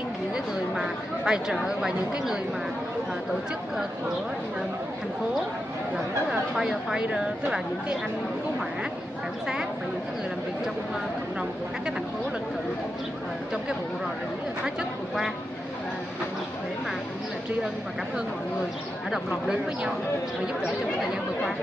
viên, những cái người mà tài trợ và những cái người mà tổ chức của thành phố lẫn firefighter, tức là những cái anh cứu hỏa, cảnh sát và những cái người làm việc trong cộng đồng của các cái thành phố lân cận trong cái vụ rò rỉ hóa chất vừa qua, để mà cũng như là tri ân và cảm ơn mọi người đã đồng lòng đến với nhau và giúp đỡ trong cái thời gian vừa qua.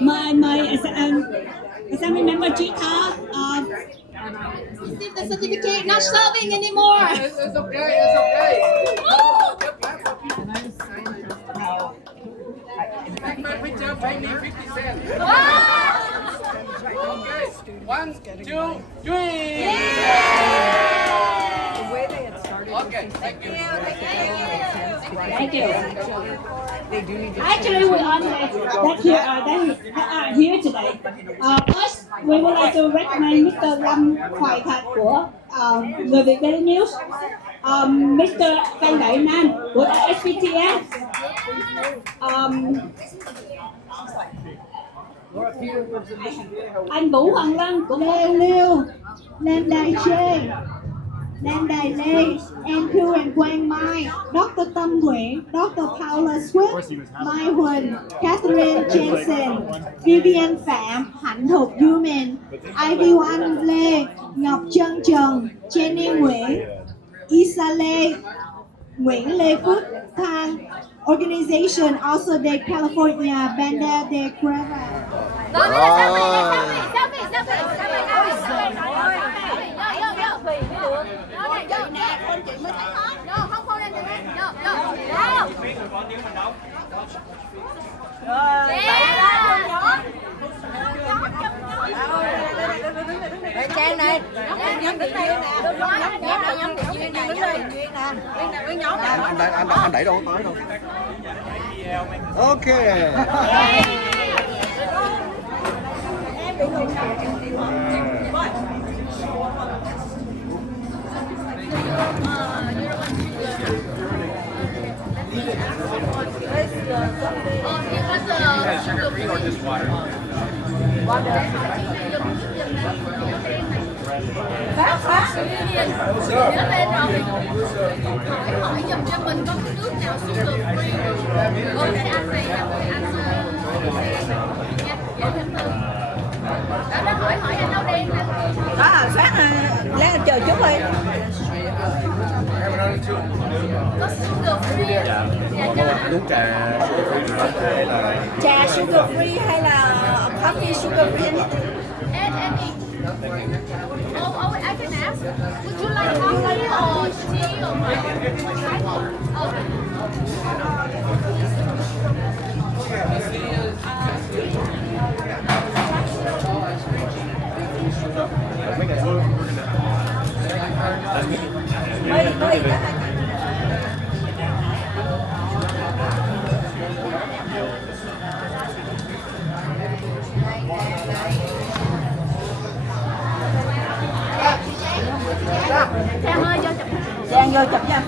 My assembly member Gita received the certificate, not serving anymore. It's okay. It's okay. Take my picture, pay me 50 cents. Okay. 1, 2, 3. Okay. Thank you. Thank you. Actually, we are here today. First, we would like to recommend Mr. Lâm Hoài Thạch của người Việt Daily News, Mr. Phan Đại Nam của HPTRealty, anh Vũ Hoàng Lân của Lê Liêu, Nam Đài Trê, Nam Đài Lê, Andrew and Quang Mai, Dr. Tâm Nguyễn, Dr. Paula Swift, Mai Huỳnh, Catherine Jensen, Vivian Phạm, Hạnh Thục Yumin, Ivy Anh Lê, Ngọc Trân Trần, Jenny Nguyễn, Isa Lê, Nguyễn Lê Phước Thang, Organization Also de California, Banda de Cueva. Trang này, nhóm tiếp viên nè, nhóm tiếp viên nè, anh đẩy đâu tới đâu. Ok. Sugar free or just water? nhớ tên rồi. Hãy hỏi giùm cho mình có cái nước nào sugar free. Ôi cái anh này là một anh nha, dễ thương thương. Đó hỏi anh áo đen nè. Đó sáng lấy anh chờ chút đi. Có sugar free. Uống trà hay là Trà sugar free hay là coffee sugar free? Any. Oh, I can ask. Would you like coffee or tea or what? Trang ơi, vô chụp. Trang vô chụp nha.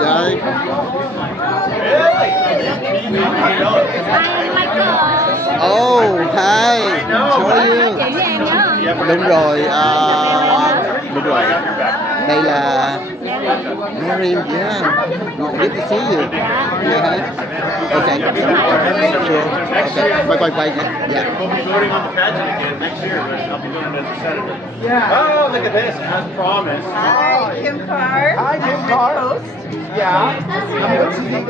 Rồi. Oh, hi. How Đúng rồi. Đúng rồi. Đây là Mary, yeah. Good to see you. Yeah. Okay. Sure. Okay. Quay. Yeah. We'll be voting on the pageant again next year. I'll be voting as a senator. Yeah. Oh, look at this. As promised. Hi, Kim Carr. Hi, Kim Carr. Yeah. I'm good to see you.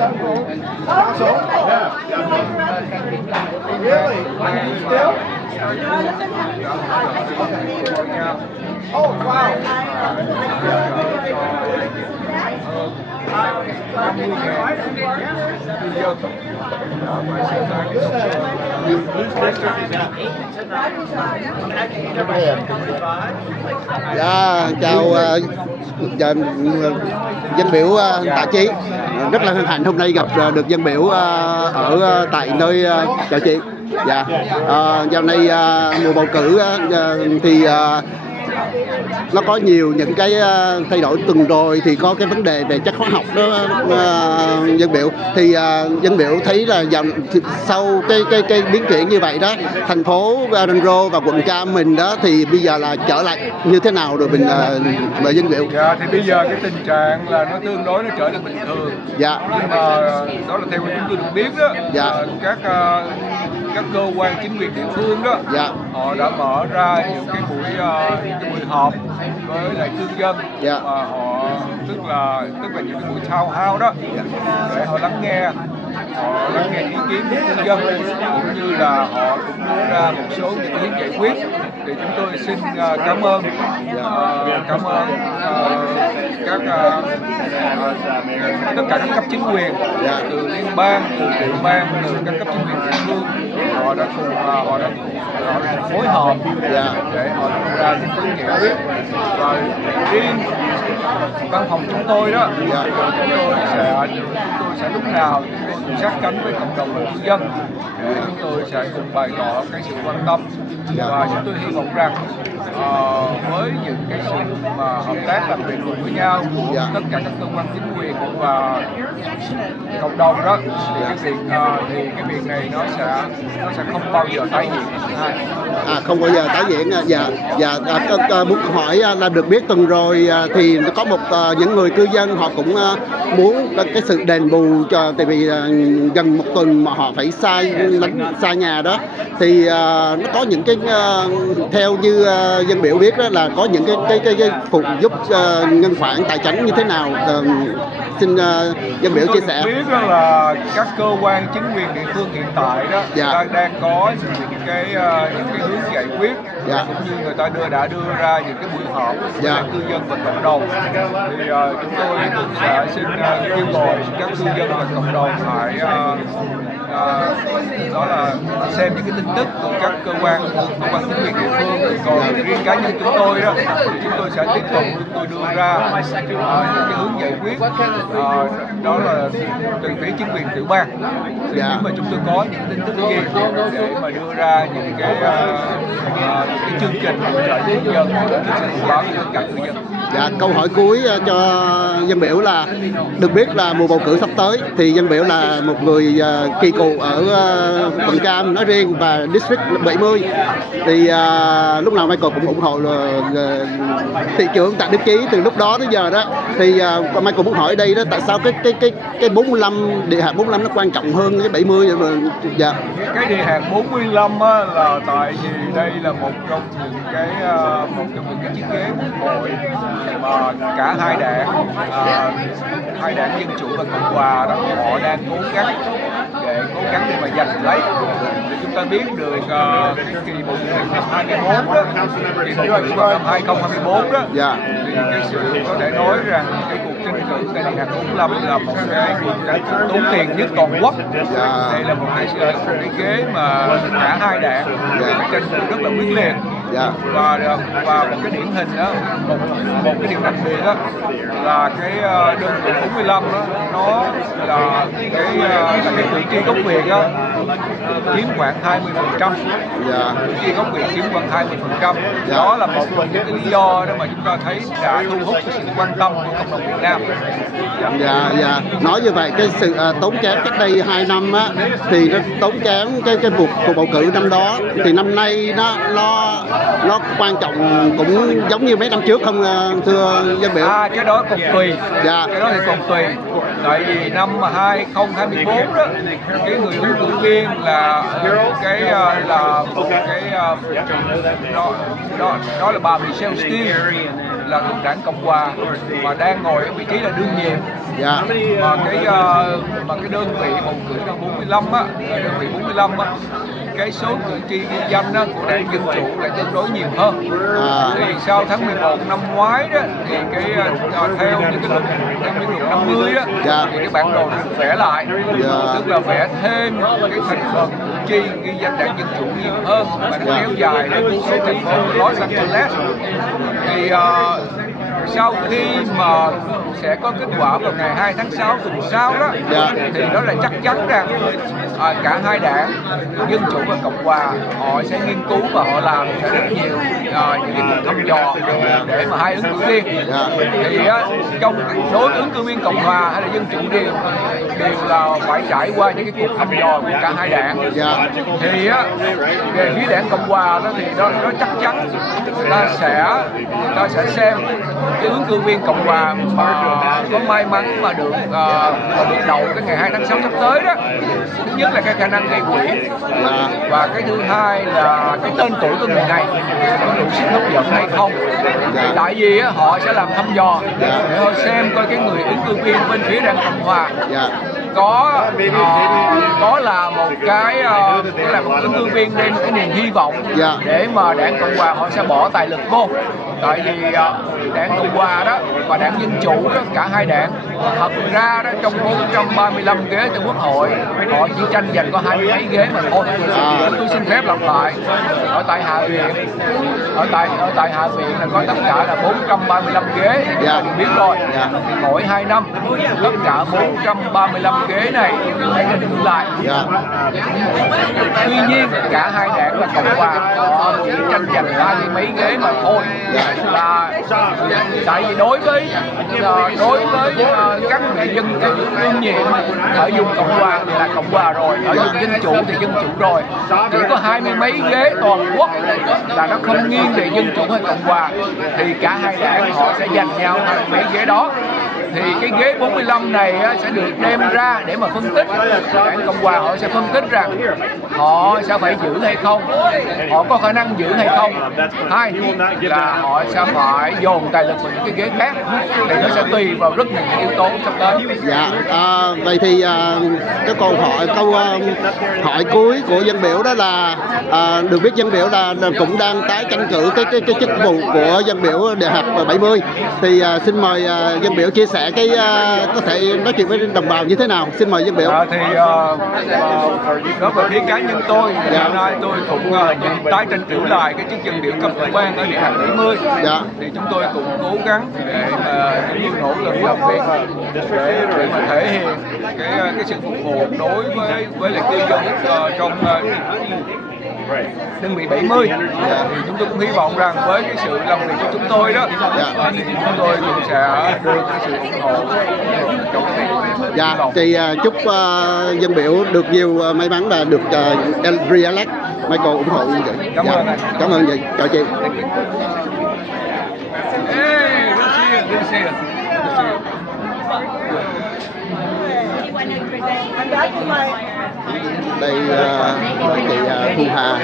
Really? Still? Oh, wow. Dạ, chào dân biểu Tạ Chí. Rất là hân hạnh hôm nay gặp được dân biểu ở tại nơi Tạ Chí. Dạ, dạo này mùa bầu cử thì nó có nhiều những cái thay đổi. Tuần rồi thì có cái vấn đề về chất hóa học đó, dân biểu thì dân biểu thấy là sau cái biến chuyển như vậy đó, thành phố Răng Rô và quận Cam mình đó thì bây giờ là trở lại như thế nào rồi mình mời dân biểu. Dạ thì bây giờ cái tình trạng là nó tương đối nó trở lại bình thường. Dạ. Nhưng mà đó là theo chúng tôi được biết đó. Dạ. Các cơ quan chính quyền địa phương đó, dạ, họ đã mở ra những cái buổi họp với lại cư dân, dạ, và họ tức là những cái buổi town hall đó, để họ lắng nghe ý kiến của cư dân, cũng như là họ cũng đưa ra một số những hướng giải quyết. Thì chúng tôi xin cảm ơn tất cả các cấp chính quyền, từ liên bang, từ tiểu bang, từ các cấp chính quyền địa phương, họ đã phối hợp để họ đưa ra những hướng giải quyết. Và riêng văn phòng chúng tôi đó, chúng tôi sẽ lúc nào chúng tôi sát cánh với cộng đồng và cư dân, để chúng tôi sẽ cùng bày tỏ cái sự quan tâm. Và chúng tôi hy vọng rằng với những cái sự mà hợp tác làm việc cùng với nhau của tất cả các cơ quan chính quyền và cộng đồng đó, thì cái việc này nó sẽ không bao giờ tái diễn. Không bao giờ tái diễn. Muốn hỏi là được biết tuần rồi thì có những người cư dân họ cũng muốn cái sự đền bù cho, tại vì gần một tuần mà họ phải xa nhà đó, thì nó có những cái theo như dân biểu biết đó, là có những cái phụ giúp ngân khoản tài chính như thế nào, xin dân biểu chia sẻ. Biết là các cơ quan chính quyền địa phương hiện tại đó, đang có những cái hướng giải quyết, cũng như người ta đã đưa ra những cái buổi họp với cư dân và cộng đồng. Thì chúng tôi cũng sẽ xin kêu gọi các cư dân và cộng đồng phải đó là xem những cái tin tức của các cơ quan chính quyền địa phương. Còn riêng cá nhân chúng tôi đó, thì chúng tôi sẽ tiếp tục đưa ra những cái hướng giải quyết, đó là từ phía chính quyền tiểu bang. Thì nếu mà chúng tôi có những tin tức gì để mà đưa ra những cái chương trình hỗ trợ nhân dân, thì chúng tôi sẽ thông báo với tất cả cư dân. Câu hỏi cuối cho dân biểu là được biết là mùa bầu cử sắp tới thì dân biểu là một người kỳ cựu ở quận Cam nói riêng và District 70, thì lúc nào Michael cũng ủng hộ thị trưởng Tạ Đức Chí từ lúc đó tới giờ đó, thì Michael muốn hỏi đây đó, tại sao cái 45 địa hạt 45 nó quan trọng hơn cái 70 rồi? Cái địa hạt 45 á, là tại vì đây là một trong những cái chiếc ghế quốc hội mà cả hai đảng Dân Chủ và Cộng Hòa đó, họ đang cố gắng để mà giành lấy. Thì chúng ta biết được cái kỳ bầu cử năm 2021 đó, thì năm 2024 đó, thì cái sự có thể nói rằng cái cuộc tranh cử tại địa hạt 45 là một cái cuộc tranh cử tốn tiền nhất toàn quốc. Đây là một cái ghế mà cả hai đảng tranh cử rất là quyết liệt. Và một cái điển hình đó, một cái điều đặc biệt đó là cái đơn vị 45 đó, nó là cái cử tri gốc Việt đó chiếm khoảng 20%. Cử tri gốc Việt chiếm khoảng 20%. Đó là một trong những cái lý do đó mà chúng ta thấy đã thu hút cái sự quan tâm của cộng đồng Việt Nam. Nói như vậy cái sự tốn kém cách đây 2 năm á, thì nó tốn kém cái cuộc bầu cử năm đó, thì năm nay nó quan trọng cũng giống như mấy năm trước không thưa dân biểu? Cái đó còn tùy. Cái đó thì còn tùy. Tại vì năm 2024 đó, cái người ứng cử viên là đó là bà Michelle Steele, là thuộc đảng Cộng Hòa mà đang ngồi ở vị trí là đương nhiệm. Mà cái đơn vị bầu cử năm 45 á, đơn vị 45 á, cái số cử tri ghi danh đó của đảng Dân Chủ lại tương đối nhiều hơn. Thì sau tháng 11 năm ngoái đó, thì theo những cái luật 50 đó, thì cái bản đồ được vẽ lại, tức là vẽ thêm cái thành phần cử tri ghi danh đảng Dân Chủ nhiều hơn, và nó kéo dài đến một số thành phố Los Angeles. Thì sau khi mà sẽ có kết quả vào ngày 2 tháng 6 tuần sau đó, thì đó là chắc chắn rằng cả hai đảng Dân Chủ và Cộng Hòa họ sẽ nghiên cứu và họ làm rất nhiều những cái cuộc thăm dò để mà hai ứng cử viên thì trong đối với ứng cử viên Cộng Hòa hay là Dân Chủ đều là phải trải qua những cái cuộc thăm dò của cả hai đảng. Thì về phía đảng Cộng Hòa đó thì nó chắc chắn ta sẽ xem cái ứng cử viên Cộng Hòa mà có may mắn mà được đậu cái ngày 2 tháng 6 sắp tới đó. Thứ nhất là cái khả năng gây quỹ và cái thứ hai là cái tên tuổi của người này có đủ sức hấp dẫn hay không. Tại vì họ sẽ làm thăm dò để họ xem coi cái người ứng cử viên bên phía đảng Cộng Hòa có là một cái là một ứng cử viên đem cái niềm hy vọng để mà đảng Cộng Hòa họ sẽ bỏ tài lực vô. Tại vì đảng Cộng Hòa đó và đảng Dân Chủ đó, cả hai đảng thật ra đó trong 435 ghế trong Quốc hội họ chỉ tranh giành có 20 mấy ghế mà thôi. Tôi xin phép lặp lại, ở tại Hạ viện là có tất cả là 435 ghế, chúng ta đều biết rồi. Thì mỗi 2 năm tất cả 435 ghế này phải tranh cử lại. Tuy nhiên cả hai đảng là Cộng Hòa họ chỉ tranh giành 20 mấy ghế mà thôi. Là tại vì đối với các người dân cái đương nhiệm ở vùng Cộng Hòa thì là Cộng Hòa rồi, ở vùng Dân Chủ thì Dân Chủ rồi, chỉ có 20 mấy ghế toàn quốc là nó không nghiêng về Dân Chủ hay Cộng Hòa thì cả hai đảng họ sẽ giành nhau 20 mấy ghế đó. Thì cái ghế 45 này sẽ được đem ra để mà phân tích. Đảng Cộng Hòa họ sẽ phân tích rằng họ sẽ phải giữ hay không, họ có khả năng giữ hay không, hai là họ sẽ phải dồn tài lực vào những cái ghế khác. Thì nó sẽ tùy vào rất nhiều yếu tố sắp tới. Vậy thì cái câu hỏi cuối của dân biểu đó là được biết dân biểu là cũng đang tái tranh cử cái chức vụ của dân biểu đại học 70. Thì xin mời dân biểu chia sẻ cái có thể nói chuyện với đồng bào như thế nào. Xin mời dân biểu. Thì đối với phía cá nhân tôi, hôm nay tôi cũng tái tranh cử lại cái chức dân biểu cấp quan ở đại học 70. Thì chúng tôi cũng cố gắng để mà nỗ lực làm việc để mà thể hiện cái sự phục vụ đối với lại cư dân trong đơn vị 70. Thì chúng tôi cũng hy vọng rằng với cái sự làm việc của chúng tôi đó thì chúng tôi cũng sẽ được cái sự ủng hộ trong cái thì chúc dân biểu được nhiều may mắn và được re-elect. Michael ủng hộ như vậy. Cảm ơn chị. Chào chị. Đây là chị Thu Hà.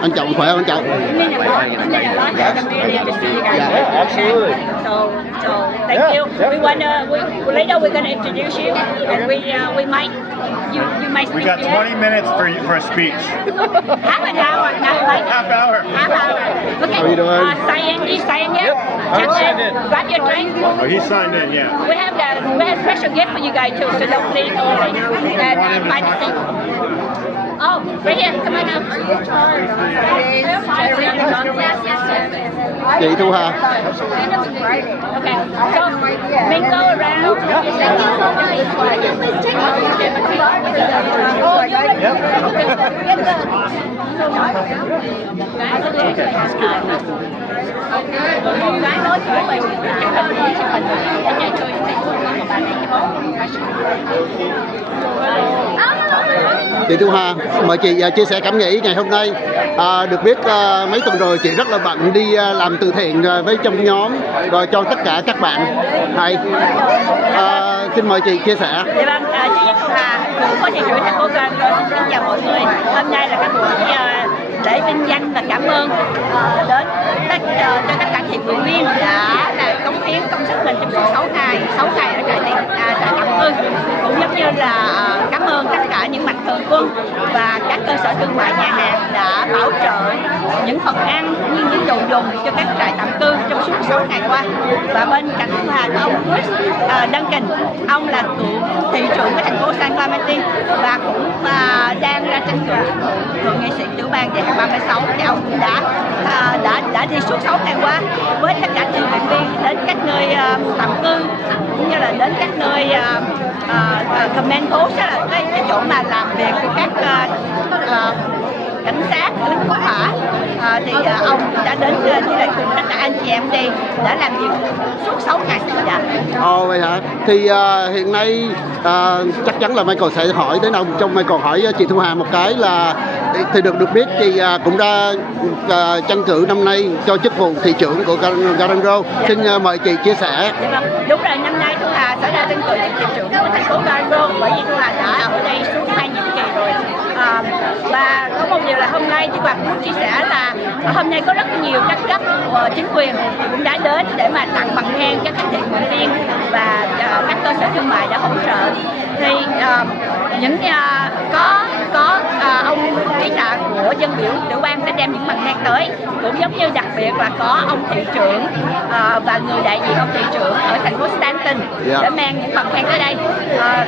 Anh Trọng khỏe không anh Trọng? So thank you. Later we're gonna introduce you, and we might you might. We got 20 minutes for a speech. Half an hour, not like Half hour. Okay. How are you doing? Sign in yet? Check in. Grab your drink. Oh, he signed in, yeah. We have special gift for you guys too, so don't leave early. And find a seat. Oh, right here. Come on now. Chị Thu Hà. Okay. So, mình go around. Gái nói của mình Chị Thu Hà, mời chị chia sẻ cảm nghĩ ngày hôm nay. Được biết mấy tuần rồi chị rất là bận đi làm từ thiện với trong nhóm rồi cho tất cả các bạn. Xin mời chị chia sẻ. Dạ vâng, chị Thu Hà, Phó Thị trưởng thành phố Cần. Xin chào mọi người. Hôm nay là cái buổi lễ vinh danh và cảm ơn đến cho tất cả thiện nguyện viên đã cống hiến công sức mình trong suốt 6 ngày ở trại tạm cũng giống như là cảm ơn tất cả những mạnh thường quân và các cơ sở thương mại nhà hàng đã bảo trợ những phần ăn cũng như những đồ dùng cho các trại tạm cư trong suốt 6 ngày qua. Và bên cạnh Thu Hà có ông Chris Duncan, ông là cựu thị trưởng của thành phố San Clemente và cũng đang ra tranh cử thượng nghị sĩ tiểu bang về 36, thì ông cũng đã đi suốt 6 ngày qua với tất cả tình nguyện viên đến các nơi tạm cư cũng như là đến các nơi command post, là cái chỗ mà làm việc của các cảnh sát, lính cứu hỏa, thì ông đã đến với lại cùng tất cả anh chị em đi đã làm việc suốt 6 ngày. Dạ. Vậy hả? Thì hiện nay chắc chắn là Michael sẽ hỏi đến ông. Trong Michael hỏi chị Thu Hà một cái là thì được biết chị cũng đã tranh cử năm nay cho chức vụ thị trưởng của Garden Grove. Dạ. Xin mời chị chia sẻ. Dạ vâng. Đúng rồi, năm nay Thu Hà sẽ ra tranh cử chức thị trưởng của thành phố Garden Grove, bởi vì Thu Hà đã ở đây suốt 2 nhiệm kỳ rồi. Và có một điều là hôm nay chị Hoàng muốn chia sẻ là hôm nay có rất nhiều các cấp chính quyền cũng đã đến để mà tặng bằng khen cho các thiện nguyện viên và các cơ sở thương mại đã hỗ trợ. Thì có ông lãnh đạo của dân biểu tiểu bang sẽ đem những bằng khen tới, cũng giống như đặc biệt là có ông thị trưởng và người đại diện ông thị trưởng ở thành phố Stanton để mang những bằng khen tới đây.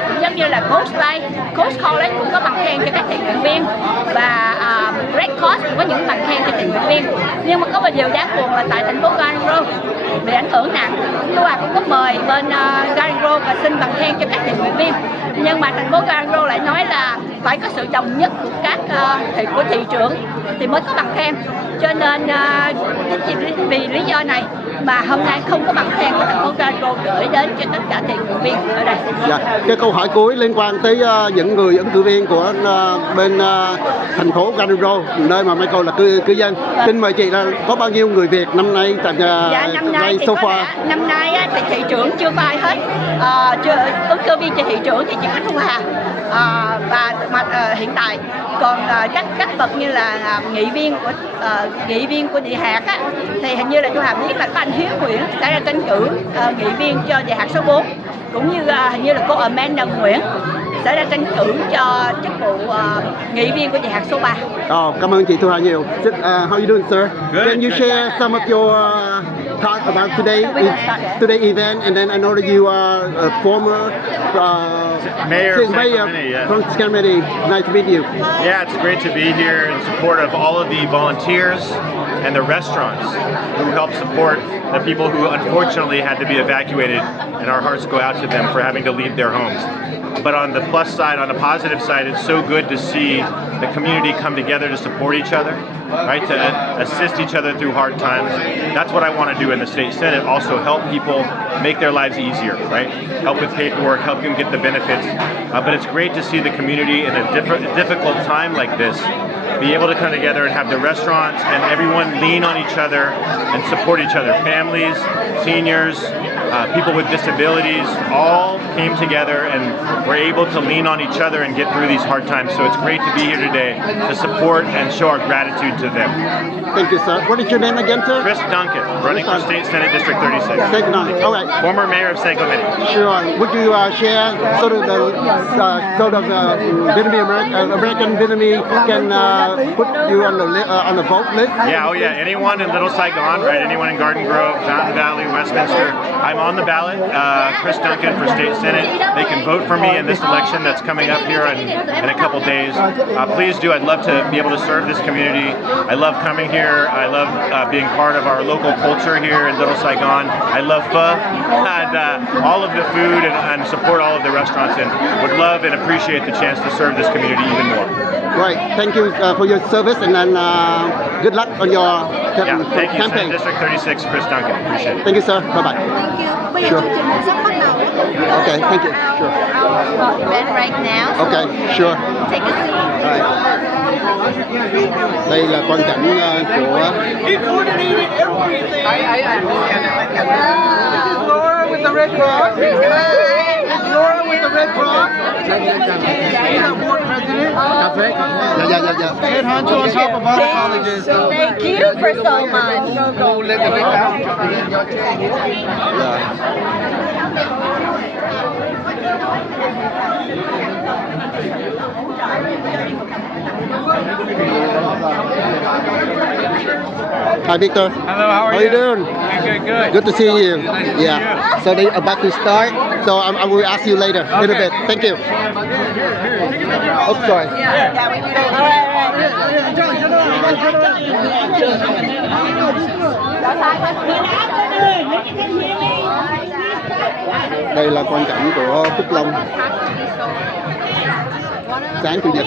Cũng giống như là Coach College cũng có bằng khen cho các thiện nguyện viên và Red Cross cũng có những bằng khen cho thiện nguyện viên. Nhưng mà có một điều đáng buồn là tại thành phố Garden Grove bị ảnh hưởng nặng, Thu Hà cũng có mời bên Garden Grove và xin bằng khen cho các thiện nguyện viên, nhưng mà thành phố Garden Grove lại nói là phải có sự đồng nhất của các thị trưởng thì mới có bằng khen. Cho nên vì lý do này mà hôm nay không có bằng khen của thành phố Garden Grove gửi đến cho tất cả thiện nguyện viên ở đây. Dạ. Cái câu hỏi cuối liên quan tới những người ứng cử viên của bên thành phố Garden Grove, nơi mà Michael là cư dân. Xin mời chị là có bao nhiêu người Việt năm nay tại năm nay thì năm nay thì thị trưởng chưa có ai hết. Ứng cử viên cho thị trưởng thì chỉ có Thu Hà và hiện tại còn các bậc như là nghị viên của địa hạt á, thì hình như là Thu Hà biết là có anh Hiếu Nguyễn sẽ ra tranh cử nghị viên cho địa hạt số 4, cũng như hình như là cô Amanda Nguyễn sẽ ra tranh cử cho chức vụ nghị viên của địa hạt số 3. Cảm ơn chị Thu Hà nhiều. How are you doing, sir? Good. Can you share some of your talk about today event, and then I know that you are a former Mayor of from Sacramento. Nice to meet you. Yeah, it's great to be here in support of all of the volunteers and the restaurants who help support the people who unfortunately had to be evacuated, and our hearts go out to them for having to leave their homes. But on the plus side, on the positive side, it's so good to see the community come together to support each other, right? To assist each other through hard times. That's what I want to do in the state senate. Also help people make their lives easier, right? Help with paperwork, help them get the benefits. But it's great to see the community in a difficult time like this be able to come together and have the restaurants and everyone lean on each other and support each other. Families, seniors, people with disabilities all came together and were able to lean on each other and get through these hard times. So it's great to be here today to support and show our gratitude to them. Thank you, sir. What is your name again, sir? Chris Duncan, running for State Senate District 36. All right. Former mayor of San Clemente. Sure. Would you share sort of Vietnamese American Vietnamese can put you on the vote list? Yeah. Anyone in Little Saigon, right? Anyone in Garden Grove, Fountain Valley, Westminster. I'm on the ballot. Chris Duncan for State Senate. They can vote for me in this election that's coming up here in a couple days. Please do. I'd love to be able to serve this community. I love coming here. I love being part of our local culture here in Little Saigon. I love pho and all of the food and support all of the restaurants, and would love and appreciate the chance to serve this community even more. Right. Thank you for your service, and then good luck on your thank you, campaign. Senate District 36, Chris Duncan. Appreciate it. Thank you, sir. Bye bye. Bây giờ chương trình sắp bắt đầu. Okay. Thank you. Sure. Event right now. Okay. Sure. Take a seat. Right. Đây là quang cảnh của Laura with the red cross. Laura with the red cross. Dạ. Head honcho on top of all the colleges. Thank you for so much. Go let the big out. Yeah. Hi, Victor. Hello, how are you doing? Good. Good to see you. Nice Yeah. So they're about to start. So I will ask you later in a bit. Thank you. Oh, sorry. Đây là quan cảnh của Phúc Long. Sáng chủ nhật.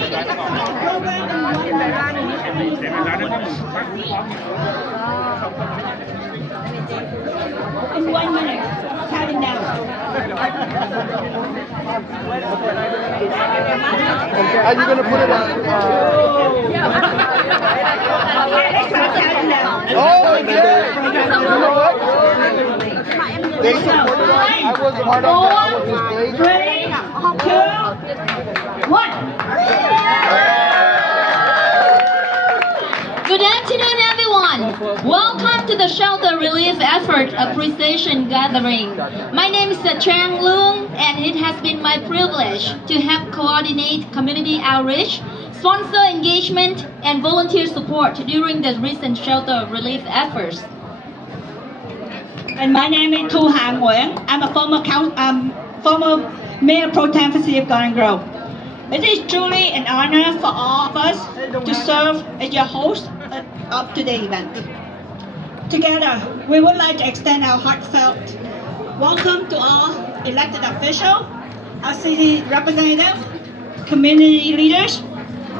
In 1 minute, counting down. Okay, are you gonna put it on? Let's try counting down. Oh, yeah. You know what? They supported us. I was part of that. I was just playing. 3, 2, 1. Good afternoon, everyone. Welcome to the Shelter Relief Effort Appreciation Gathering. My name is Trang Lung, and it has been my privilege to help coordinate community outreach, sponsor engagement, and volunteer support during the recent shelter relief efforts. And my name is Thu Hà Nguyễn. I'm a former Mayor Pro Tem for City of Garden Grove. It is truly an honor for all of us to serve as your host of today's event. Together, we would like to extend our heartfelt welcome to all elected officials, our city representatives, community leaders,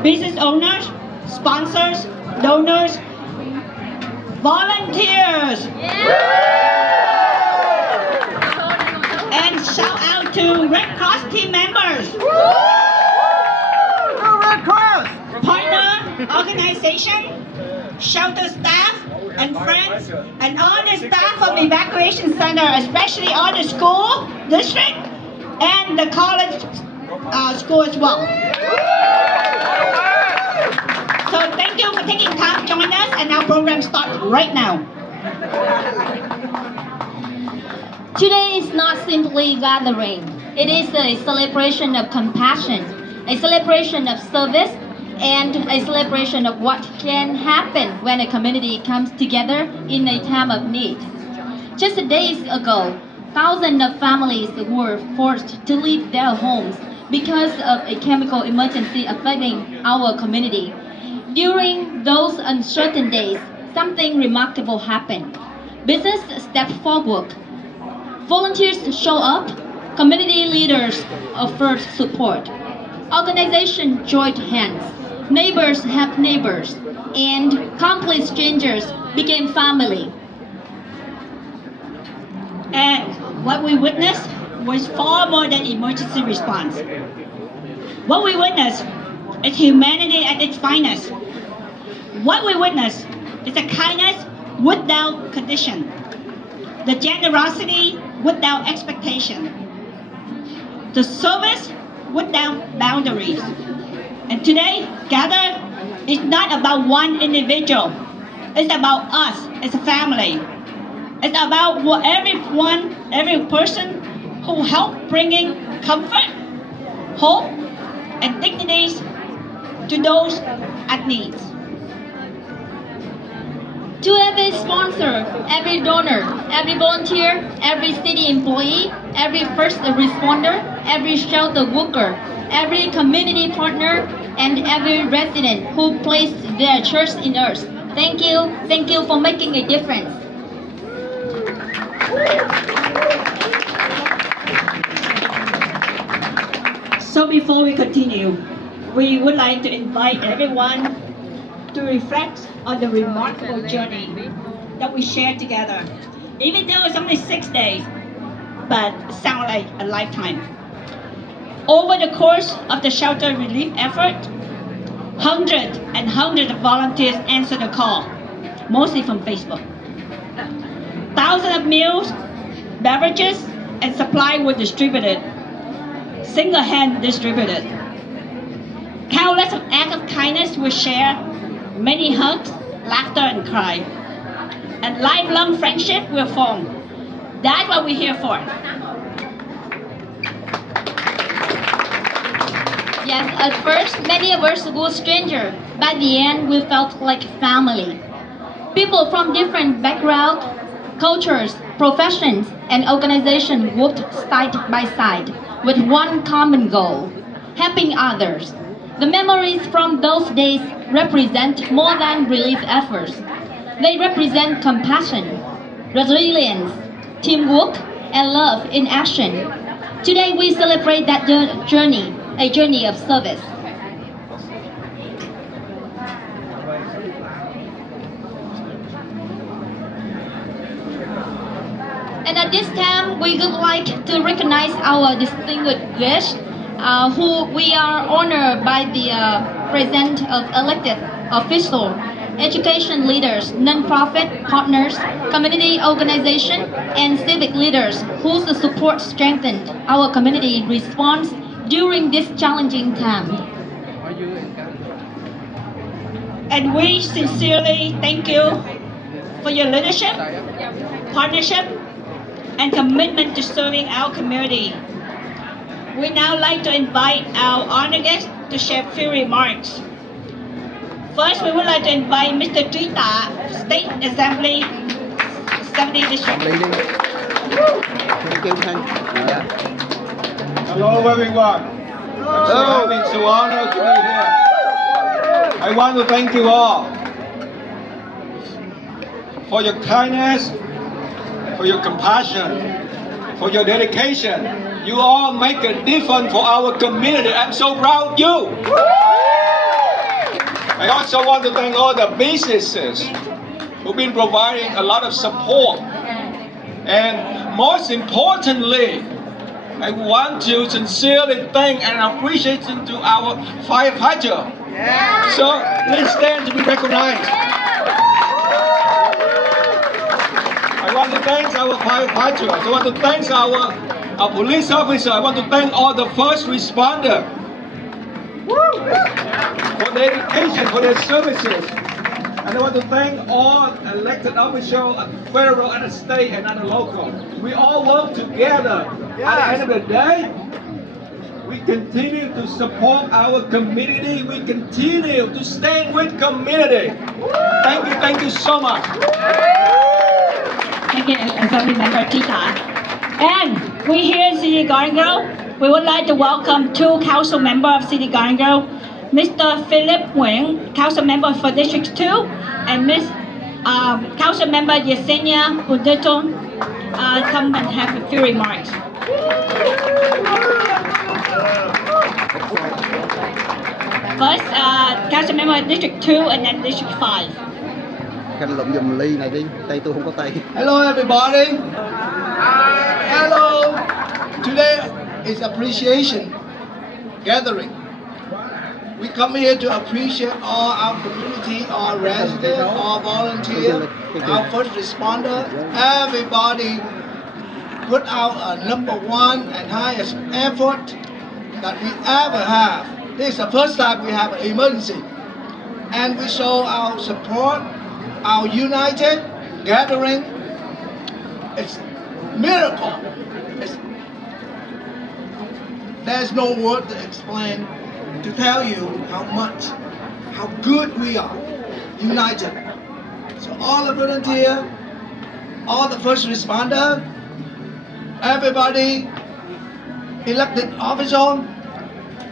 business owners, sponsors, donors, volunteers. And shout out to Red Cross team members. Partner organization, shelter staff and friends, and all the staff of evacuation center, especially all the school district and the college school as well. So thank you for taking time to join us, and our program starts right now. Today is not simply gathering. It is a celebration of compassion, a celebration of service, and a celebration of what can happen when a community comes together in a time of need. Just days ago, thousands of families were forced to leave their homes because of a chemical emergency affecting our community. During those uncertain days, something remarkable happened. Business stepped forward. Volunteers show up. Community leaders offered support. Organizations joined hands. Neighbors helped neighbors, and complete strangers became family. And what we witnessed was far more than emergency response. What we witnessed is humanity at its finest. What we witnessed is a kindness without condition, the generosity without expectation, the service without boundaries. And today, gathered is not about one individual. It's about us as a family. It's about everyone, every person who helped bringing comfort, hope, and dignities to those at need. To every sponsor, every donor, every volunteer, every city employee, every first responder, every shelter worker, every community partner, and every resident who placed their trust in us. Thank you for making a difference. So before we continue, we would like to invite everyone to reflect on the remarkable journey that we shared together. Even though it's only 6 days, but it sounds like a lifetime. Over the course of the shelter relief effort, hundreds and hundreds of volunteers answered the call, mostly from Facebook. Thousands of meals, beverages, and supplies were distributed, single-hand distributed. Countless of acts of kindness were shared, many hugs, laughter, and cry. And lifelong friendship will form. That's what we're here for. Yes, at first, many of us were strangers. By the end, we felt like family. People from different backgrounds, cultures, professions, and organizations worked side by side with one common goal, helping others. The memories from those days represent more than relief efforts. They represent compassion, resilience, teamwork, and love in action. Today we celebrate that journey, a journey of service. And at this time, we would like to recognize our distinguished guests, who we are honored by the presence of elected officials, education leaders, non-profit partners, community organizations, and civic leaders whose support strengthened our community response during this challenging time. And we sincerely thank you for your leadership, partnership, and commitment to serving our community. We now like to invite our honored guests to share a few remarks. First, we would like to invite Mr. Trita, State Assembly 70 District. Hello everyone. I'm so happy, so honored to be here. I want to thank you all for your kindness, for your compassion, for your dedication. You all make a difference for our community. I'm so proud of you. I also want to thank all the businesses who've been providing a lot of support. And most importantly, I want to sincerely thank and appreciate to our firefighter. So let's stand to be recognized. I want to thank our firefighters. I want to thank our police officer. I want to thank all the first responders for their dedication, for their services. And I want to thank all elected officials at federal, at the state, and at the local. We all work together. At the end of the day, we continue to support our community. We continue to stand with community. Thank you so much. Thank you, Assembly Member Tita. And we here in City Garden Grove, we would like to welcome two council members of City Garden Grove, Mr. Philip Nguyễn, council member for District 2, and Ms. Council member Yesenia Budeton, come and have a few remarks. First, council member District 2 and then District 5. Khanh lụm giùm ly này đi, tay tôi không có tay. Hello everybody. Hello. Today is appreciation gathering. We come here to appreciate all our community, all residents, all volunteers, our first responder. Everybody put out a number one and highest effort that we ever have. This is the first time we have an emergency. And we show our support, our united gathering. It's miracle. There's no word to explain, to tell you how good we are, united. So all the volunteers, all the first responder, everybody, elected official,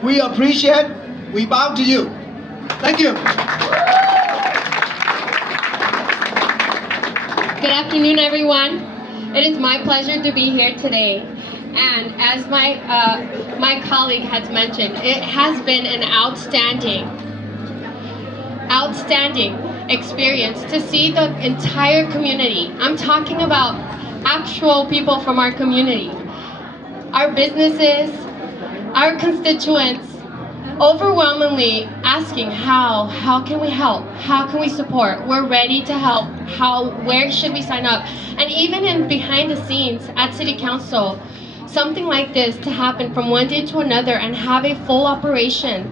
we appreciate, we bow to you. Thank you. Good afternoon, everyone. It is my pleasure to be here today. And as my colleague has mentioned, it has been an outstanding experience to see the entire community. I'm talking about actual people from our community, our businesses, our constituents, overwhelmingly asking how can we help? How can we support? We're ready to help. Where should we sign up? And even in behind the scenes at City Council, something like this to happen from one day to another and have a full operation,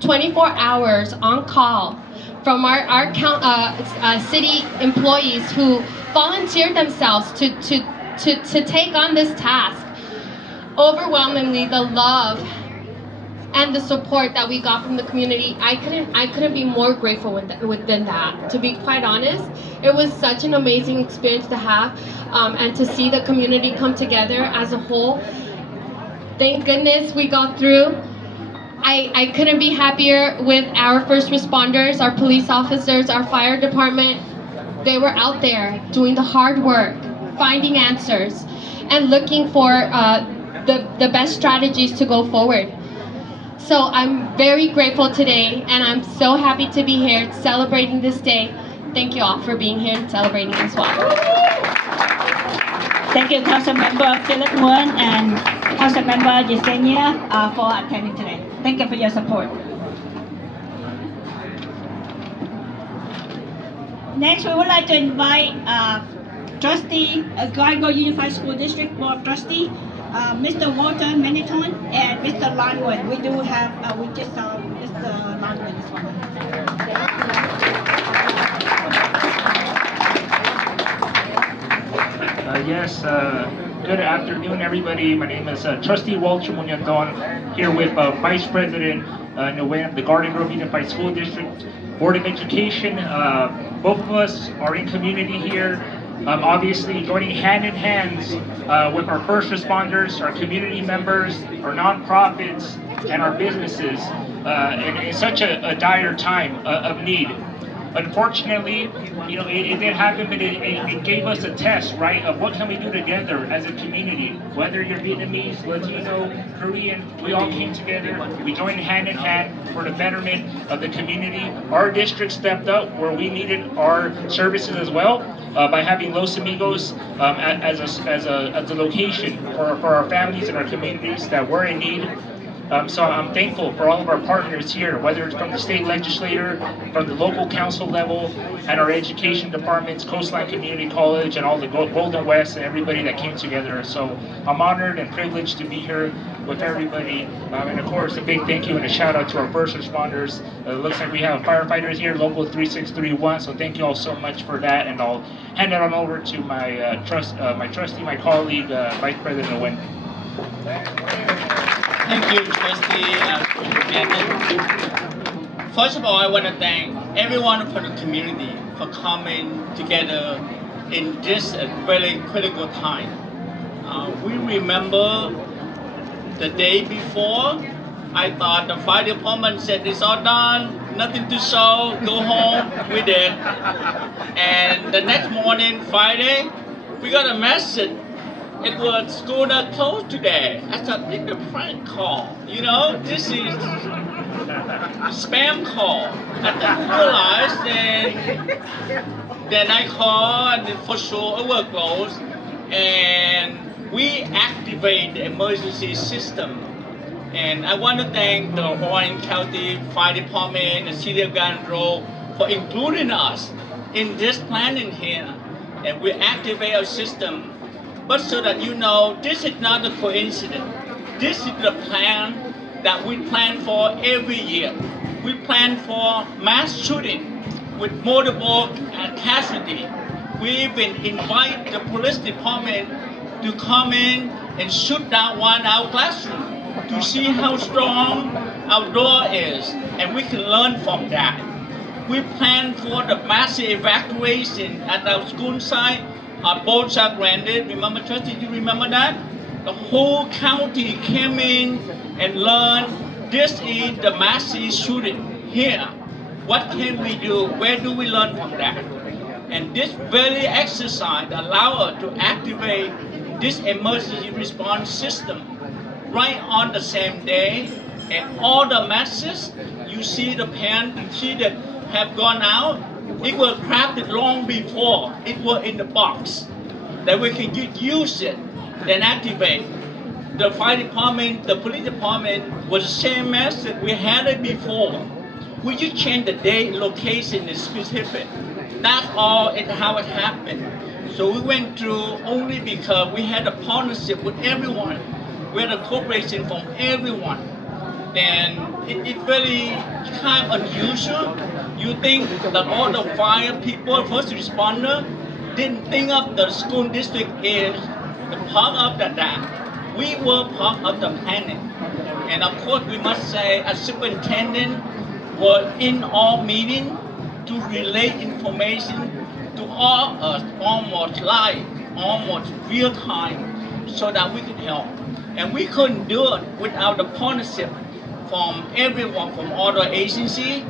24 hours on call from our city employees who volunteered themselves to take on this task. Overwhelmingly, the love and the support that we got from the community, I couldn't be more grateful than that. To be quite honest, it was such an amazing experience to have, and to see the community come together as a whole. Thank goodness we got through. I couldn't be happier with our first responders, our police officers, our fire department. They were out there doing the hard work, finding answers, and looking for the best strategies to go forward. So I'm very grateful today, and I'm so happy to be here celebrating this day. Thank you all for being here and celebrating as well. Thank you, Council Member Philip Nguyen and Council Member Yesenia for attending today. Thank you for your support. Next, we would like to invite Trustee, Glasgow Unified School District Board Trustee, Mr. Walter Maniton and Mr. Lanwin. We do have, we just saw Mr. Lanwin as well. Yes, good afternoon, everybody. My name is Trustee Walter Munyandon, here with Vice President Nguyen, the Garden Grove Unified School District Board of Education. Both of us are in community here, obviously joining hand in hands with our first responders, our community members, our nonprofits, and our businesses in such a dire time of need. Unfortunately, you know, it did happen, but it gave us a test, right, of what can we do together as a community. Whether you're Vietnamese, Latino, Korean, we all came together. We joined hand in hand for the betterment of the community. Our district stepped up where we needed our services as well by having Los Amigos as a location for our families and our communities that were in need. So I'm thankful for all of our partners here, whether it's from the state legislature, from the local council level, and our education departments, Coastline Community College, and all the Golden West, and everybody that came together. So I'm honored and privileged to be here with everybody. And of course, a big thank you and a shout out to our first responders. It looks like we have firefighters here, Local 3631, so thank you all so much for that. And I'll hand it on over to my trustee, my colleague, Vice President Nguyen. Thank you, Trustee. First of all, I want to thank everyone from the community for coming together in this very critical time. We remember the day before, I thought the fire department said it's all done, nothing to show, go home. We did. And the next morning, Friday, we got a message. It was school not closed today. I thought it's a prank call. You know, this is spam call. I didn't realize, then I called, and for sure it was closed. And we activate the emergency system. And I want to thank the Hawaiian County Fire Department and City of Garden Grove for including us in this planning here. And we activate our system. But so that you know, this is not a coincidence. This is the plan that we plan for every year. We plan for mass shooting with multiple casualties. We even invite the police department to come in and shoot down one our classroom to see how strong our door is, and we can learn from that. We plan for the massive evacuation at our school site. Our boats are granted. Remember, Trustee, you remember that? The whole county came in and learned this is the massive shooting here. What can we do? Where do we learn from that? And this very exercise allows us to activate this emergency response system right on the same day. And all the messages, you see the parents, you see that have gone out, it was crafted long before. It was in the box that we can use it, then activate. The fire department, the police department was the same message. We had it before. We just changed the date, location, and specific. That's all how it happened. So we went through only because we had a partnership with everyone. We had a cooperation from everyone. And it's very kind of unusual. You think that all the fire people, first responder, didn't think of the school district is the part of that. we were part of the planning. And of course, we must say, as superintendent, were in all meeting to relay information to all us almost live, almost real time, so that we could help. And we couldn't do it without the partnership from everyone, from all the agencies.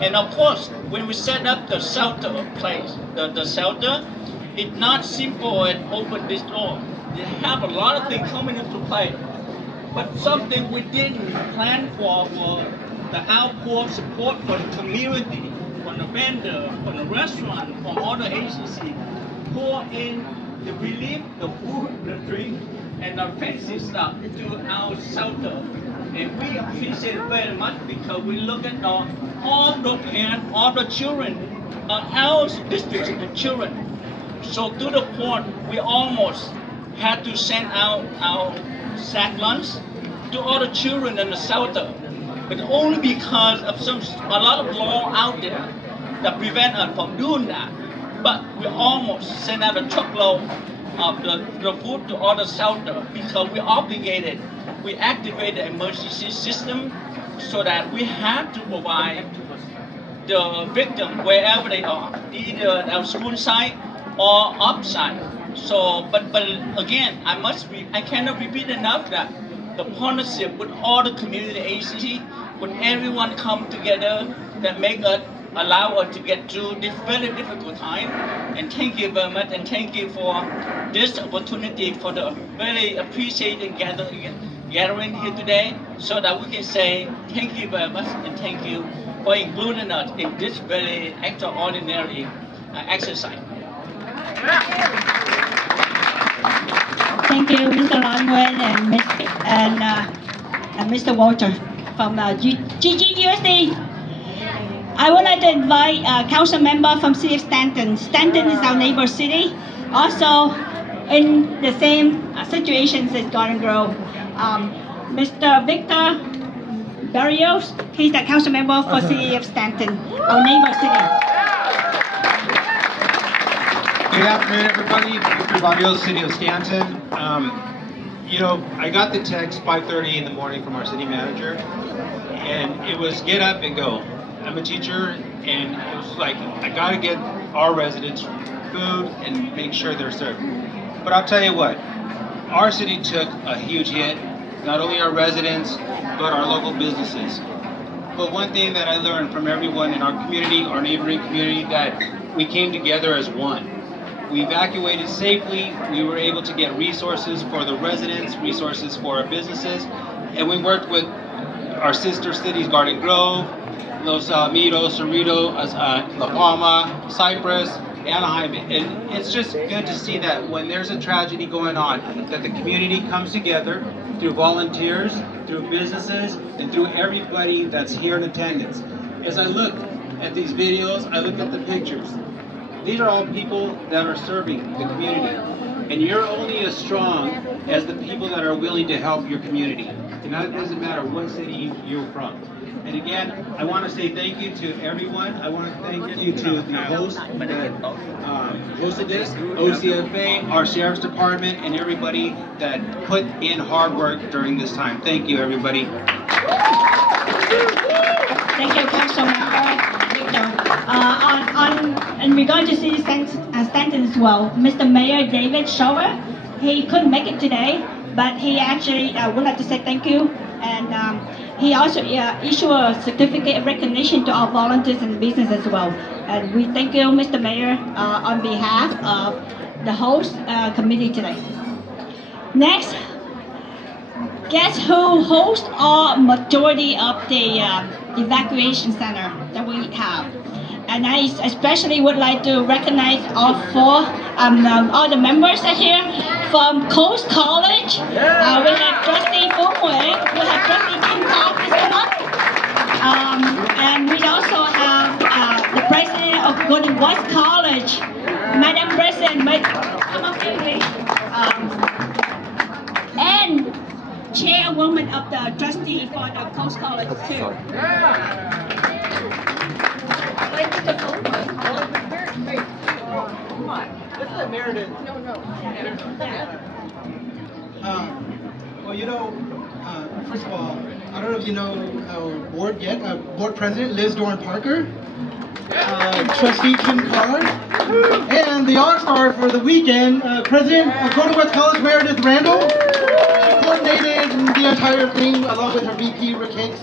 And of course, when we set up the shelter place, the shelter, it's not simple and open this door. They have a lot of things coming into play. But something we didn't plan for the outpour support for the community, from the vendor, from the restaurant, from all the agencies, pour in the relief, the food, the drink, and the fancy stuff to our shelter. And we appreciate it very much because we look at all the parents, all the children, our districts, the children. So to the point, we almost had to send out our sack lunch to all the children in the shelter, but only because of a lot of law out there that prevent us from doing that. But we almost sent out a truckload of the food to all the shelter because we're obligated. We activate the emergency system so that we have to provide the victim wherever they are, either at our school site or offsite. So, but again, I cannot repeat enough that the partnership with all the community agencies, with everyone come together that make us, allow us to get through this very difficult time. And thank you very much, and thank you for this opportunity, for the very appreciated gathering here today, so that we can say thank you very much, and thank you for including us in this very extraordinary exercise. Thank you, Mr. Lonwen and Mr. Walter from GGUSD. I would like to invite a council member from City of Stanton. Stanton is our neighbor city, also in the same situations as Garden Grove. Mr. Victor Barrios, he's the council member for City of Stanton, our neighbor city. Good afternoon, everybody. Victor Barrios, City of Stanton. I got the text 5:30 in the morning from our city manager, and it was get up and go. I'm a teacher, and it was like, I gotta get our residents food and make sure they're served. But I'll tell you what, our city took a huge hit, not only our residents, but our local businesses. But one thing that I learned from everyone in our community, our neighboring community, that we came together as one. We evacuated safely, we were able to get resources for the residents, resources for our businesses, and we worked with our sister cities, Garden Grove, Los Alamitos, Cerrito, La Palma, Cypress, Anaheim. And it's just good to see that when there's a tragedy going on, that the community comes together through volunteers, through businesses, and through everybody that's here in attendance. As I look at these videos, I look at the pictures. These are all people that are serving the community. And you're only as strong as the people that are willing to help your community. And that doesn't matter what city you're from. And again, I want to say thank you to everyone. I want to thank you to the host that hosted this, OCFA, our Sheriff's Department, and everybody that put in hard work during this time. Thank you, everybody. Thank you, Councilmember Victor. And we're going to see Stanton as well. Mr. Mayor David Shower, he couldn't make it today, but he actually would like to say thank you. And he also issued a certificate of recognition to our volunteers and business as well. And we thank you, Mr. Mayor, on behalf of the host committee today. Next, guess who hosts our majority of the evacuation center that we have. And I especially would like to recognize all the members are here from Coast College. We have Trustee Phú Nguyễn, we have Trustee Kim Thao, Mr. Mutt. And we also have the president of Golden West College, Madam President, come up here, please. And chairwoman of the trustee for the Coast College too. Well, you know, first of all, I don't know if you know our board yet. Board president Liz Doran Parker, trustee Kim Carr, and the all-star for the weekend, president of Golden West College Meredith Randall. She coordinated the entire thing along with her VP Rick Hicks.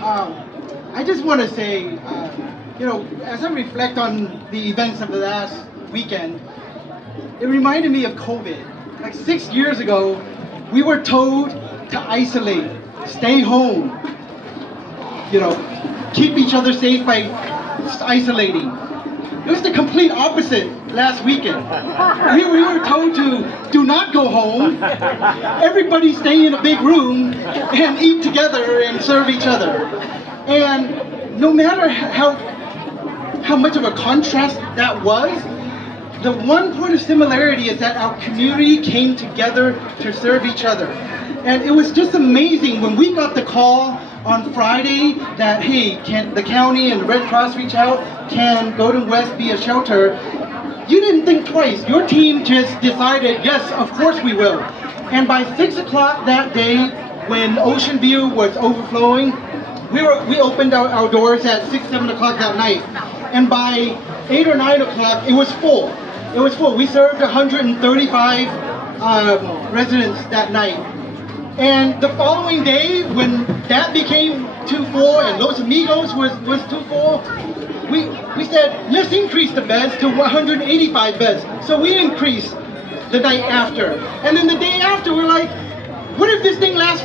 I just want to say, you know, as I reflect on the events of the last weekend, it reminded me of COVID. Like 6 years ago, we were told to isolate, stay home, you know, keep each other safe by isolating. It was the complete opposite last weekend. We were told to do not go home, everybody stay in a big room and eat together and serve each other. And no matter how much of a contrast that was, the one point of similarity is that our community came together to serve each other. And it was just amazing when we got the call on Friday that, hey, can the county and the Red Cross reach out? Can Golden West be a shelter? You didn't think twice. Your team just decided, yes, of course we will. And by 6 o'clock that day, when Ocean View was overflowing, we opened our doors at 6, 7 o'clock that night. And by 8 or 9 o'clock, it was full. It was full. We served 135 residents that night. And the following day, when that became too full and Los Amigos was too full, we said, let's increase the beds to 185 beds. So we increased the night after. And then the day after, we're like, what if this thing lasts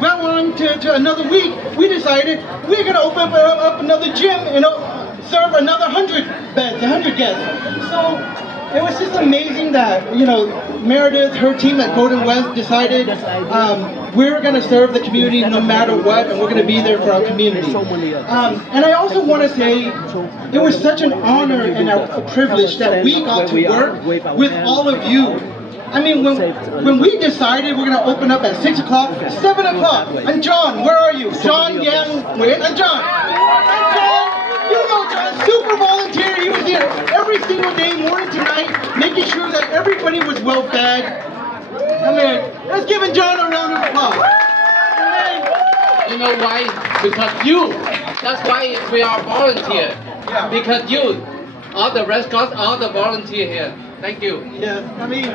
well on to another week? We decided we're going to open up another gym and serve another 100 beds, 100 guests. So it was just amazing that, you know, Meredith, her team at Golden West decided we're going to serve the community no matter what, and we're going to be there for our community. And I also want to say it was such an honor and a privilege that we got to work with all of you. I mean, when we decided we're going to open up at 6 o'clock, 7 o'clock, and John, where are you? John, Yang, Wayne, and John. And John, you know John, super volunteer. He was here every single day, morning to night, making sure that everybody was well fed. I mean, let's give John a round of applause. You know why? Because you. That's why we are volunteer. Because you, all the restaurants, all the volunteer here. Thank you. Yeah, I mean,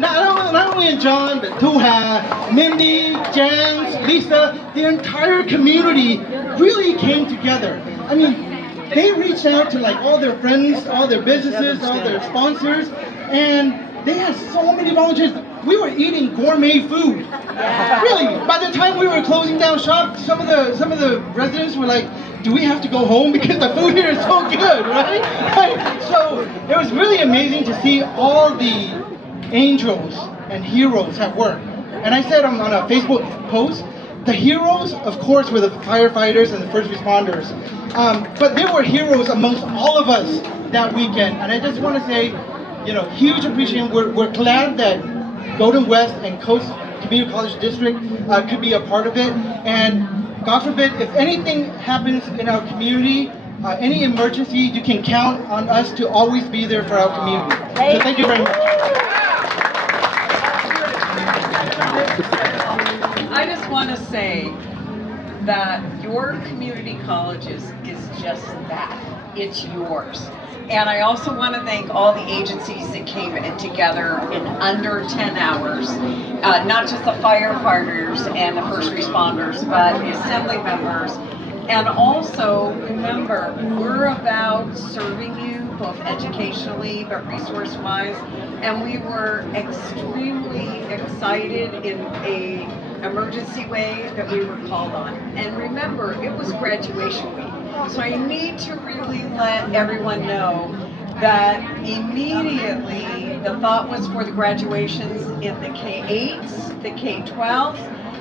not only John, but Tuha, Mindy, Jans, Lisa, the entire community really came together. I mean, they reached out to like all their friends, all their businesses, all their sponsors, and they had so many volunteers. We were eating gourmet food. Really, by the time we were closing down shop, some of the residents were like, do we have to go home because the food here is so good, right? So it was really amazing to see all the angels and heroes at work. And I said on a Facebook post, the heroes, of course, were the firefighters and the first responders. But there were heroes amongst all of us that weekend. And I just want to say, you know, huge appreciation. We're glad that Golden West and Coast Community College District could be a part of it. And God forbid, if anything happens in our community, any emergency, you can count on us to always be there for our community. So thank you very much. I just want to say that your community college is just that. It's yours. And I also want to thank all the agencies that came together in under 10 hours. Not just the firefighters and the first responders, but the assembly members. And also, remember, we're about serving you, both educationally, but resource-wise. And we were extremely excited in an emergency way that we were called on. And remember, it was graduation week. So I need to really let everyone know that immediately the thought was for the graduations in the K-8s, the K-12s.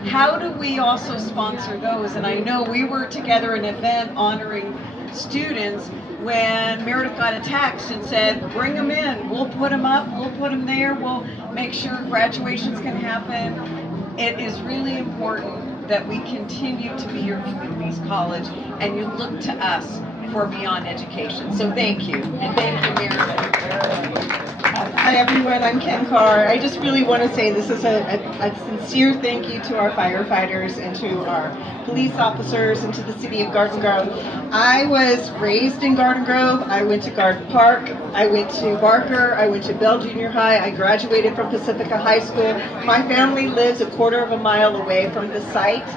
How do we also sponsor those? And I know we were together an event honoring students when Meredith got a text and said, bring them in, we'll put them up, we'll put them there, we'll make sure graduations can happen. It is really important that we continue to be your community's college and you look to us for beyond education. So thank you, and thank you, Meredith. everyone. I'm Ken Carr. I just really want to say this is a sincere thank you to our firefighters and to our police officers and to the city of Garden Grove. I was raised in Garden Grove. I went to Garden Park. I went to Barker. I went to Bell Junior High. I graduated from Pacifica High School. My family lives a quarter of a mile away from the site.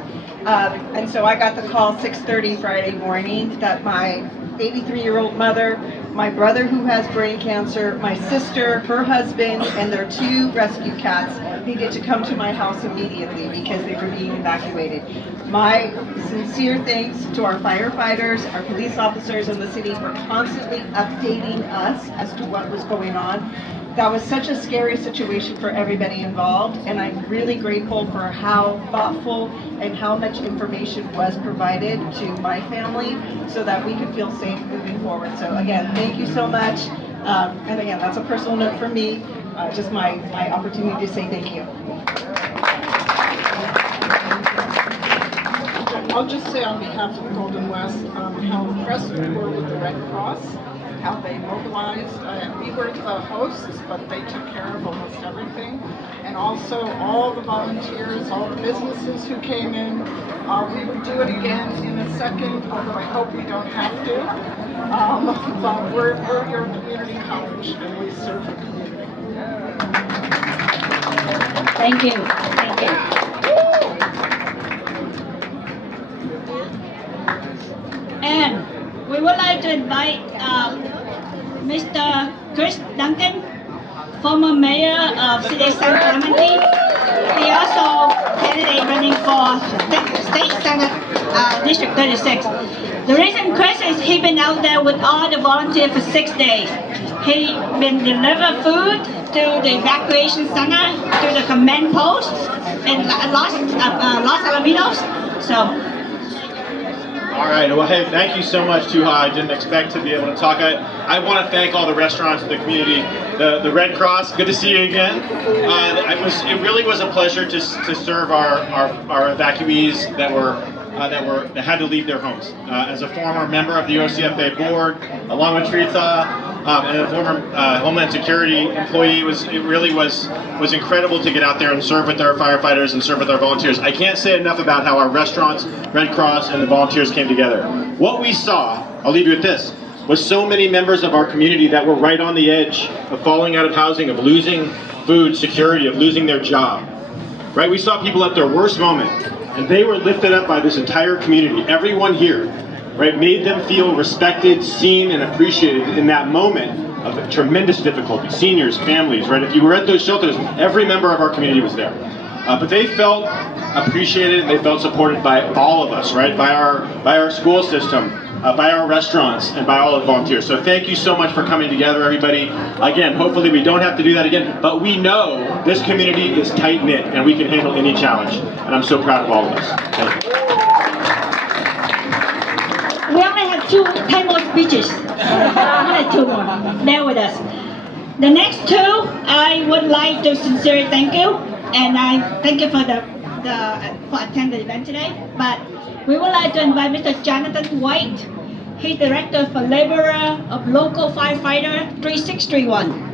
And so I got the call 6:30 Friday morning that my 83-year-old mother, my brother who has brain cancer, my sister, her husband, and their 2 rescue cats needed to come to my house immediately because they were being evacuated. My sincere thanks to our firefighters, our police officers, and the city for constantly updating us as to what was going on. That was such a scary situation for everybody involved, and I'm really grateful for how thoughtful and how much information was provided to my family so that we could feel safe moving forward. So again, thank you so much. And again, that's a personal note for me, just my opportunity to say thank you. I'll just say on behalf of the Golden West how impressed we were with the Red Cross, how they mobilized. We were the hosts, but they took care of almost everything. And also all the volunteers, all the businesses who came in. We would do it again in a second, although I hope we don't have to. But we're your community college, and we serve the community. Thank you. Thank you. And we would like to invite Mr. Chris Duncan, former mayor of City of San Clemente. He also candidate running for State Senate District 36. The reason Chris is he been out there with all the volunteers for 6 days. He been deliver food to the evacuation center, to the command post in Los Alamitos. So. All right, well, hey, thank you so much, Tuha. I didn't expect to be able to talk. I want to thank all the restaurants, the community, the Red Cross. Good to see you again. It really was a pleasure to serve our evacuees that had to leave their homes. As a former member of the OCFA board, along with Trita, and a former Homeland Security employee, it really was incredible to get out there and serve with our firefighters and serve with our volunteers. I can't say enough about how our restaurants, Red Cross, and the volunteers came together. What we saw, I'll leave you with this, was so many members of our community that were right on the edge of falling out of housing, of losing food security, of losing their job. Right? We saw people at their worst moment, and they were lifted up by this entire community. Everyone here, right, made them feel respected, seen, and appreciated in that moment of tremendous difficulty. Seniors, families, right? If you were at those shelters, every member of our community was there. But they felt appreciated, and they felt supported by all of us, right? By our school system, by our restaurants, and by all of the volunteers. So thank you so much for coming together, everybody. Again, hopefully we don't have to do that again, but we know this community is tight-knit, and we can handle any challenge. And I'm so proud of all of us. Thank you. We only have 10 more speeches. Only 2 more. Bear with us. The next 2, I would like to sincerely thank you, and I thank you for attending the event today. But we would like to invite Mr. Jonathan White. He's Director for Laborer of Local Firefighter 3631.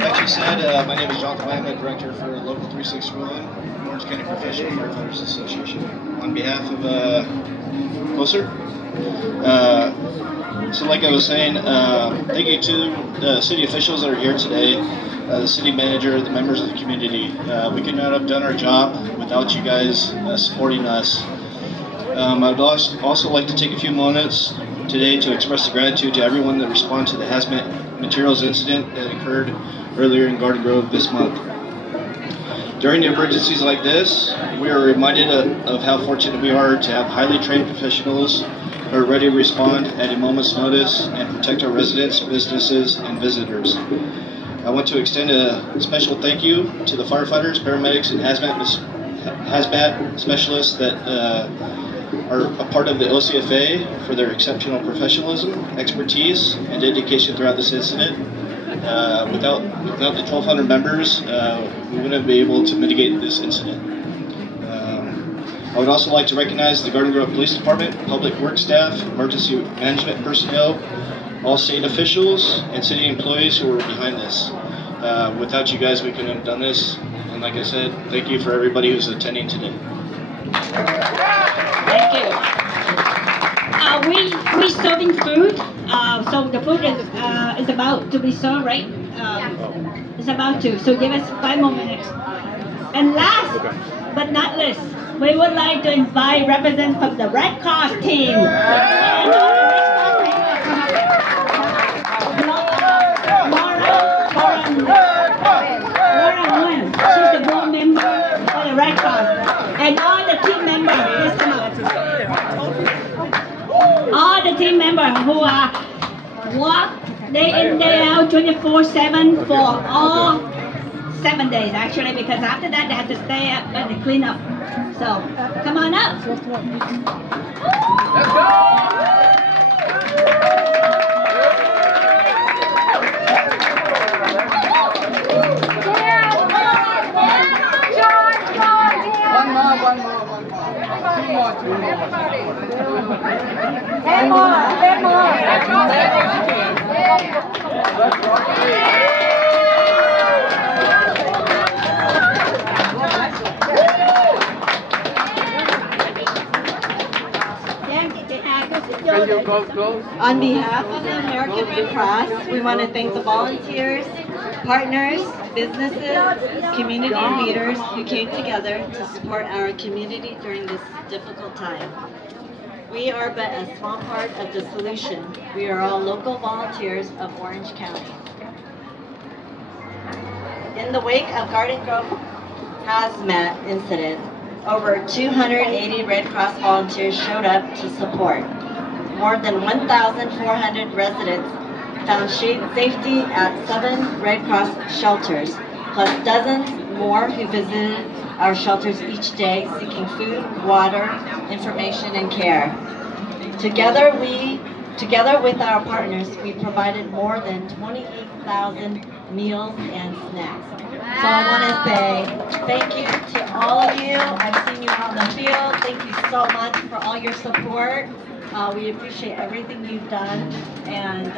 Like she said, my name is Jonathan White. I'm the Director for Local 3631. Orange County Professional Firefighters Association. On behalf of closer. So like I was saying, thank you to the city officials that are here today, the city manager, the members of the community. We could not have done our job without you guys supporting us. I'd also like to take a few moments today to express the gratitude to everyone that responded to the hazmat materials incident that occurred earlier in Garden Grove this month. During emergencies like this, we are reminded of how fortunate we are to have highly trained professionals who are ready to respond at a moment's notice and protect our residents, businesses, and visitors. I want to extend a special thank you to the firefighters, paramedics, and hazmat specialists that are a part of the OCFA for their exceptional professionalism, expertise, and dedication throughout this incident. Without the 1,200 members, we wouldn't be able to mitigate this incident. I would also like to recognize the Garden Grove Police Department, public work staff, emergency management personnel, all state officials, and city employees who were behind this. Without you guys, we couldn't have done this. And like I said, thank you for everybody who's attending today. Thank you. We serving food. So the food is about to be served, right? It's about to. So give us 5 more minutes. And last but not least, we would like to invite representatives from the Red Cross team. She's the board member for the Red Cross. And all the team members, please come up. All the team members who are work day in, day out, 24/7 for all 7 days actually, because after that they have to stay up and clean up. So come on up. Let's go! One more. Two more. On behalf of the American Red Cross, we want to thank the volunteers, partners, businesses, community leaders who came together to support our community during this difficult time. We are but a small part of the solution. We are all local volunteers of Orange County. In the wake of Garden Grove hazmat incident, over 280 Red Cross volunteers showed up to support. More than 1,400 residents found safety at 7 Red Cross shelters, plus dozens more who visited our shelters each day seeking food, water, information, and care. Together with our partners, we provided more than 28,000 meals and snacks. So I want to say thank you to all of you. I've seen you out in the field. Thank you so much for all your support. We appreciate everything you've done, and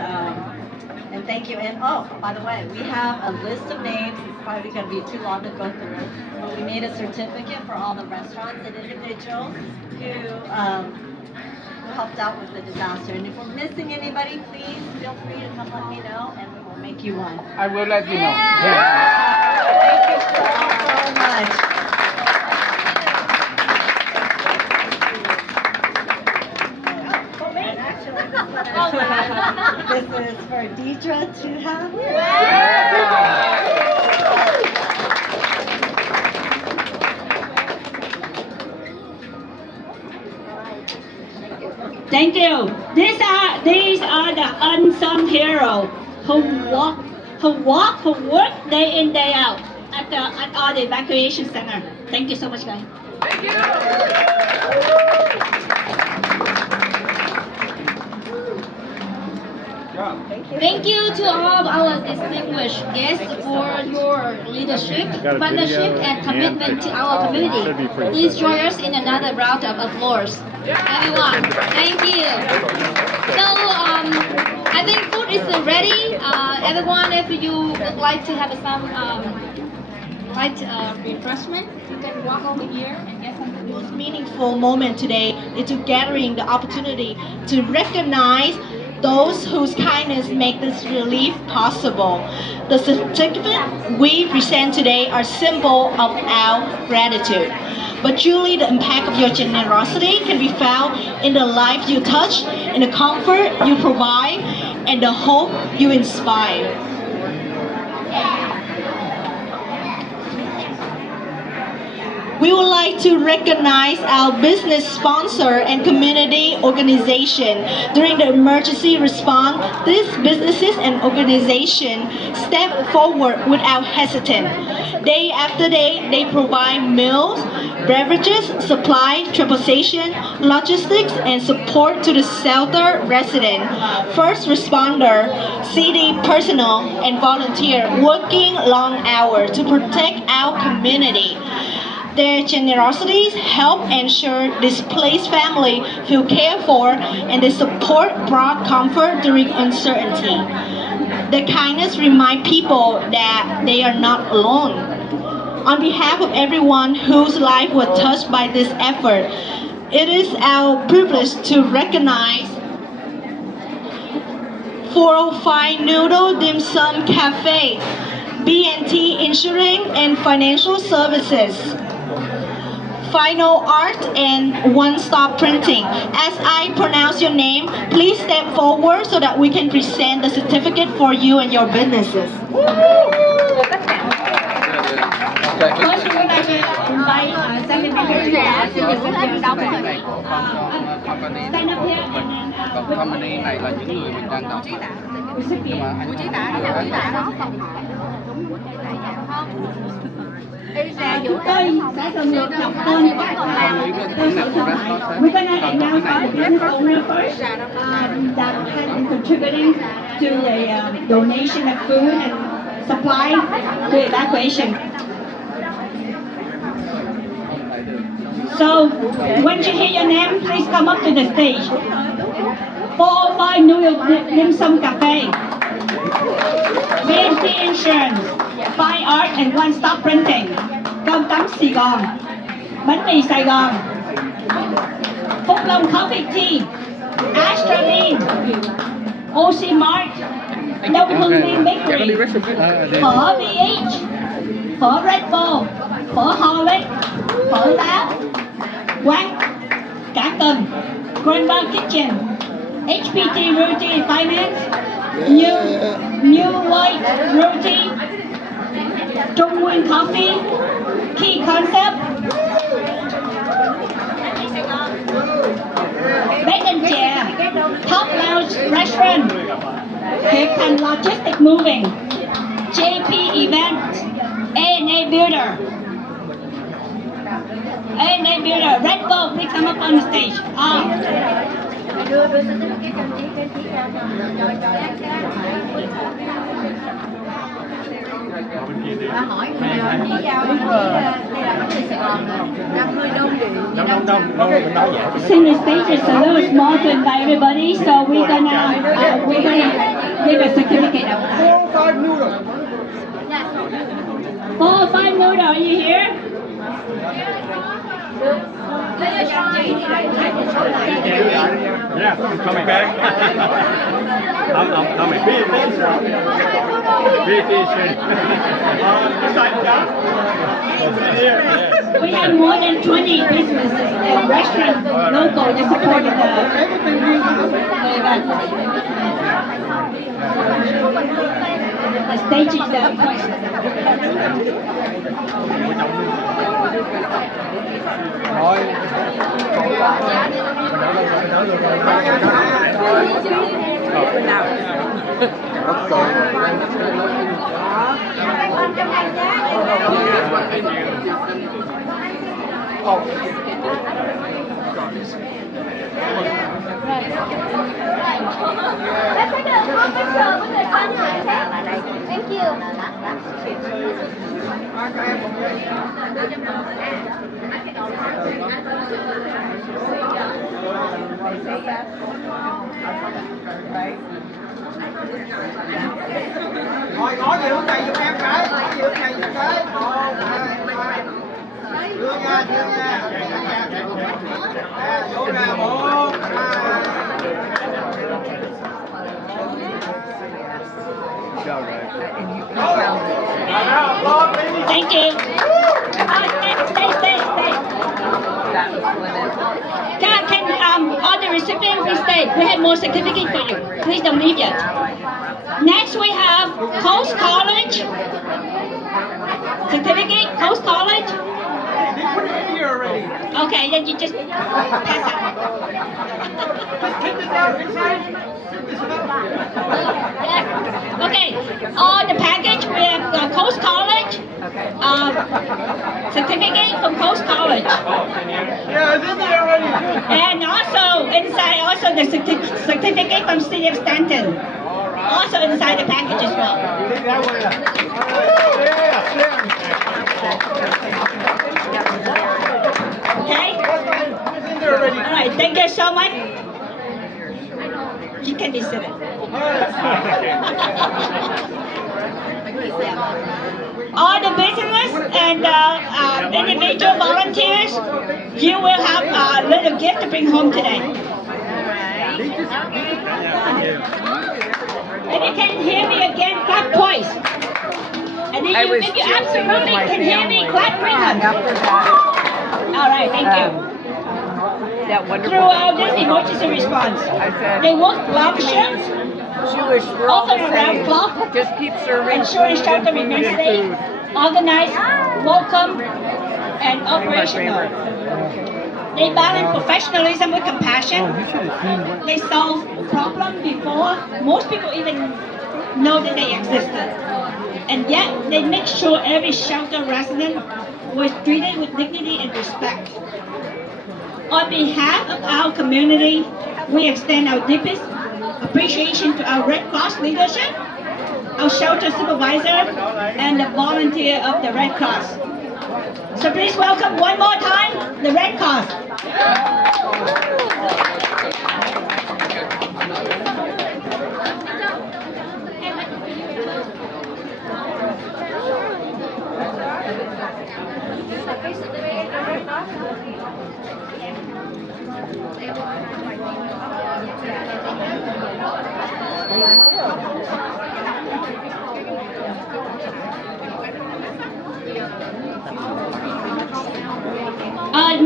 thank you. And oh, by the way, we have a list of names. It's probably going to be too long to go through, but we made a certificate for all the restaurants and individuals who helped out with the disaster. And if we're missing anybody, please feel free to come let me know, and we will make you one. I will let you know. Thank you so much. This is for Deidre to have. Thank you. These are the unsung heroes who work day in, day out at all the evacuation center. Thank you so much, guys. Thank you. Thank you to all of our distinguished guests for your leadership, partnership, and commitment to our community. Please join us in another round of applause. Everyone, thank you. So, I think food is ready. Everyone, if you would like to have some light refreshment, you can walk over here and get some. The most meaningful moment today is to gathering the opportunity to recognize those whose kindness make this relief possible. The certificate we present today are symbol of our gratitude. But truly the impact of your generosity can be found in the life you touch, in the comfort you provide, and the hope you inspire. We would like to recognize our business sponsor and community organization. During the emergency response, these businesses and organizations step forward without hesitation. Day after day, they provide meals, beverages, supply, transportation, logistics, and support to the shelter resident, first responder, city personnel, and volunteer working long hours to protect our community. Their generosities help ensure displaced families feel cared for, and their support brought comfort during uncertainty. Their kindness reminds people that they are not alone. On behalf of everyone whose life was touched by this effort, it is our privilege to recognize 405 Noodle Dim Sum Cafe, B&T Insurance and Financial Services, Final Art, and One Stop Printing. As I pronounce your name, please step forward so that we can present the certificate for you and your businesses. First, we would like to invite Secretary stand up here and company này là những người mình đang đào tạo. Nhưng mà anh chúng tôi sẽ lần lượt đọc tên các We're gonna announce the business owner first that has been contributing to the donation of food and supply to evacuation. So, when you hear your name, please come up to the stage. 405 Noodle Dim Sum Cafe, B&T Insurance, Fine Art and One Stop Printing, Cơm tấm Sài Gòn, bánh mì Sài Gòn, Phúc Long Coffee Tea, Astraline, OC Mart, Đông Hưng Liên Bakery, phở BH, phở Red Bull, phở Horlick, phở táo, quán Cả Cần, Grandma Kitchen, HPTRealty Finance, New White Realty, Trung Nguyên Coffee, Key Concept, Bacon Chair, Top Lounge Restaurant, Hiệp Thành Logistics Moving, JP Event, A&A Builder, Red Bull, please come up on the stage. Bà hỏi chỉ giao đây là bánh mì Sài Gòn đang hơi đông để Since the stage is a little small to invite everybody, so we're gonna give a certificate out. 405 Noodle. 405 Noodle, are you here? Yeah, I'm coming back. I'm coming. We have more than 20 businesses and restaurants local that supported the stage is Thôi. Thank you. Rồi ngồi về hướng này giùm em cái, ngồi về hướng này giùm cái. Đưa nha. Vô nè, 1, 2. Thank you. Stay. Can all the recipients please stay? We have more certificates for you. Please don't leave yet. Next we have Coast College certificate. Coast College. They put it in here already. Okay, then you just pass out. Just take this out inside. Okay, on the package we have Coast College, certificate from Coast College. Yeah, it's in there already. And also inside, the certificate from City of Stanton. Also inside the package as well. Take that one out. Yeah. Okay? All right, thank you so much. You can be seated. All the business and individual volunteers, you will have a little gift to bring home today. If you can hear me again, clap twice. And if you absolutely can hear me, clap 3 times. All right, thank you. Throughout this emergency response, they work long shifts, often around clock, just keep serving ensuring shelter remains safe, organized, welcome, and operational. They balance professionalism with compassion. They solve problems before most people even know that they existed. And yet, they make sure every shelter resident was treated with dignity and respect. On behalf of our community, we extend our deepest appreciation to our Red Cross leadership, our shelter supervisor, and the volunteer of the Red Cross. So please welcome one more time, the Red Cross.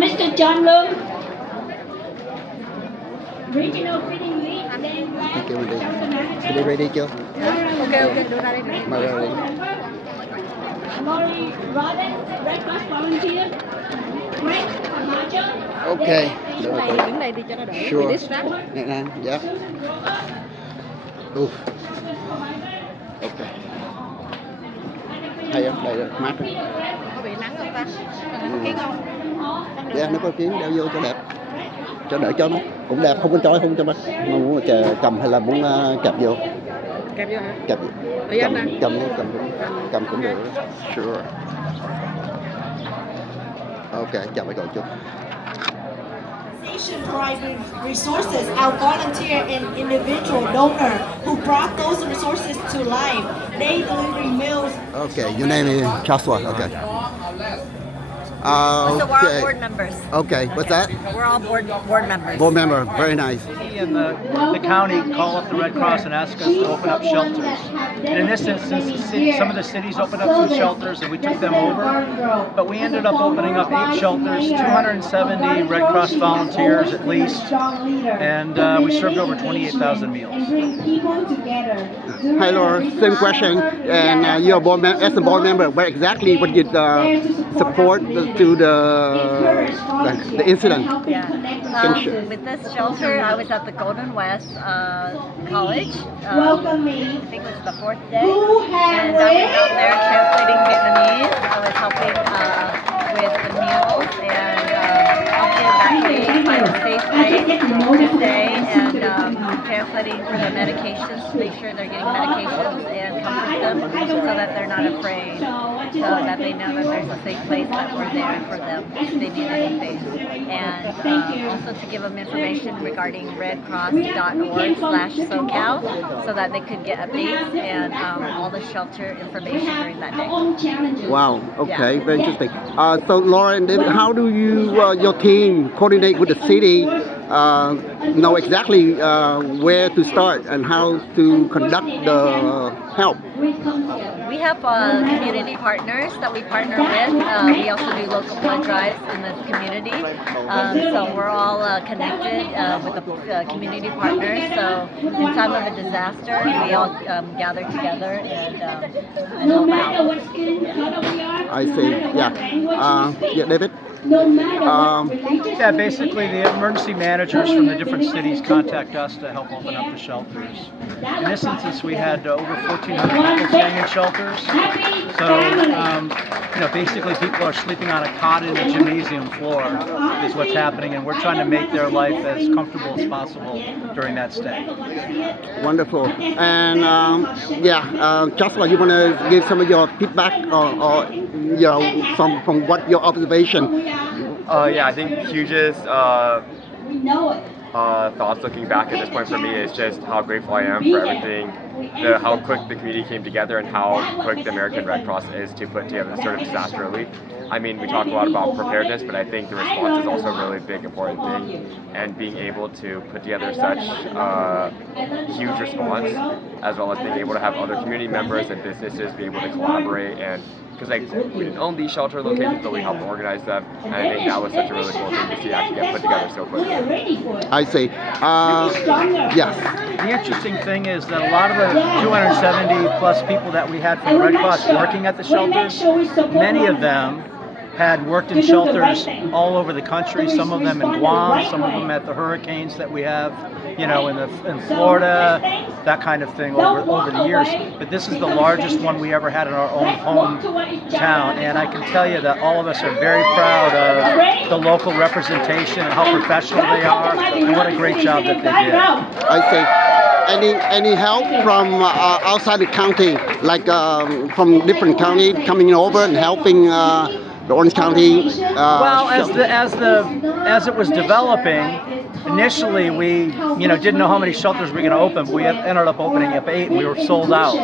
Mr. John Lung, Regional Feeding Lead, Cái đi ready chưa? Ok, đưa ra đây. Mời ra đi. Lori Rodden, Red Cross Volunteer, Greg Camacho. Ok. Đứng đây đi cho nó đỡ. Sure. Nè, dạ. Ok. Hay không? Đây mát không? Có bị nắng không ta? Có kiến không? Dạ, nó có kiến đeo vô cho đẹp. Cho đỡ cho nó cũng đẹp, không có chói, không cho mắt. Mà muốn cầm hay là muốn kẹp vô? Kẹp vô hả? Kẹp. Cầm cũng được. Sure. Ok, chào mấy cậu chút. Providing resources, our volunteer and individual donor who brought those resources to life. They delivering meals. Okay, your name is Joshua. Okay. So we're all Okay. board members. Okay, what's that? We're all board members. Board member, very nice. And the county call up the Red Cross and ask us to open up shelters. And in this instance, some of the cities opened up some shelters and we took them over. But we ended up opening up 8 shelters, 270 Red Cross volunteers at least, and we served over 28,000 meals. Hi Laura, same question. And you're a board as a board member, where exactly would you support to the incident? Yeah. With this shelter, I was at the Golden West College. I think it was the 4th day, and I was out there translating Vietnamese. I was helping with the meals and helping evacuate find a safe place to stay, and translating for the medications to make sure they're getting medications and comfort them so that they're not afraid, so that they know that there's a safe place that we're there for them if they need anything. And also to give them information regarding redcross.org/SoCal so that they could get updates and all the shelter information during that day. Wow, okay, very interesting. So Laura and David, how do you, your team coordinate with the city, know exactly where to start and how to conduct the help? We have community partners that we partner with. We also do local blood drives in the community. So we're all connected with the community partners. So in time of a disaster, we all gather together and help out. I see, yeah. Yeah, David? Yeah, basically the emergency managers from the different cities contact us to help open up the shelters. In this instance, we had over 1,400 people staying in shelters. So, basically people are sleeping on a cot in the gymnasium floor is what's happening, and we're trying to make their life as comfortable as possible during that stay. Wonderful. And Joshua, you want to give some of your feedback or from what your observation? I think hugest thoughts looking back at this point for me is just how grateful I am for everything, how quick the community came together and how quick the American Red Cross is to put together this sort of disaster relief. I mean, we talk a lot about preparedness, but I think the response is also a really big, important thing. And being able to put together such a huge response, as well as being able to have other community members and businesses be able to collaborate, and because we didn't own these shelter locations, but we helped organize them, and I think that was such a really cool thing to see actually get put together so quickly. I see. Yes. The interesting thing is that a lot of the 270 plus people that we had from the Red Cross working at the shelters, many of them had worked in shelters all over the country, some of them in Guam, some of them at the hurricanes that we have, in Florida, that kind of thing over the years. But this is the largest one we ever had in our own hometown, and I can tell you that all of us are very proud of the local representation and how professional they are, and what a great job that they did. I see. Any help from outside the county, like from different county coming over and helping the Orange County? Well, as it was developing, initially we didn't know how many shelters we were going to open, but we ended up opening up 8 and we were sold out.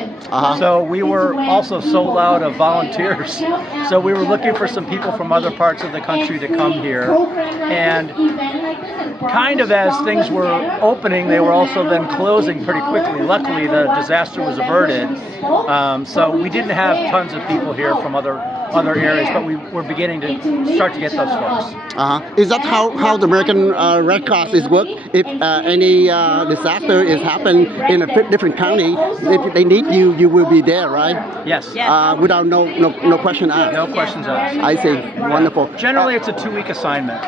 So we were also sold out of volunteers. So we were looking for some people from other parts of the country to come here, and kind of as things were opening, they were also then closing pretty quickly. Luckily, the disaster was averted, so we didn't have tons of people here from other areas, but we were beginning to start to get those folks. Is that how the American Red Cross is work? If any disaster is happening in a different county, if they need you, you will be there, right? Yes. Without no question asked. No questions asked. I see. Wonderful. Generally, it's a 2-week assignment.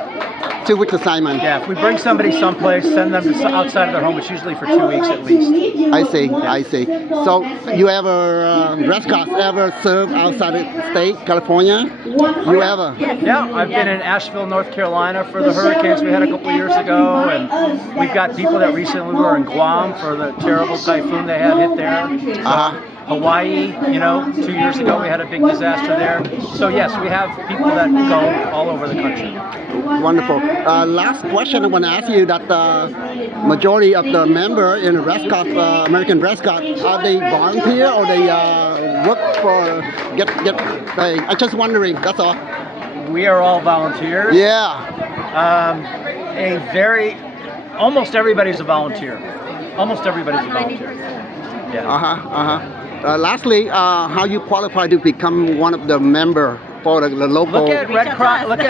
2-week assignment. Yeah, if we bring somebody someplace, send them outside of their home, it's usually for 2 weeks at least. I see. So you ever, Red Cross ever serve outside the state, California? You ever? Yeah, I've been in Asheville, North Carolina for the hurricanes we had a couple of years ago, and we've got people that recently were in Guam for the terrible typhoon they had hit there. Hawaii, 2 years ago we had a big disaster there. So yes, we have people that go all over the country. Wonderful. Last question I want to ask you, that the majority of the member in the Red Cross, American Red Cross, are they volunteer or they work for get pay? I'm just wondering, that's all. We are all volunteers. Yeah. Almost everybody's a volunteer. Almost everybody's a volunteer. Yeah. Lastly, how you qualify to become one of the member for the local? Look at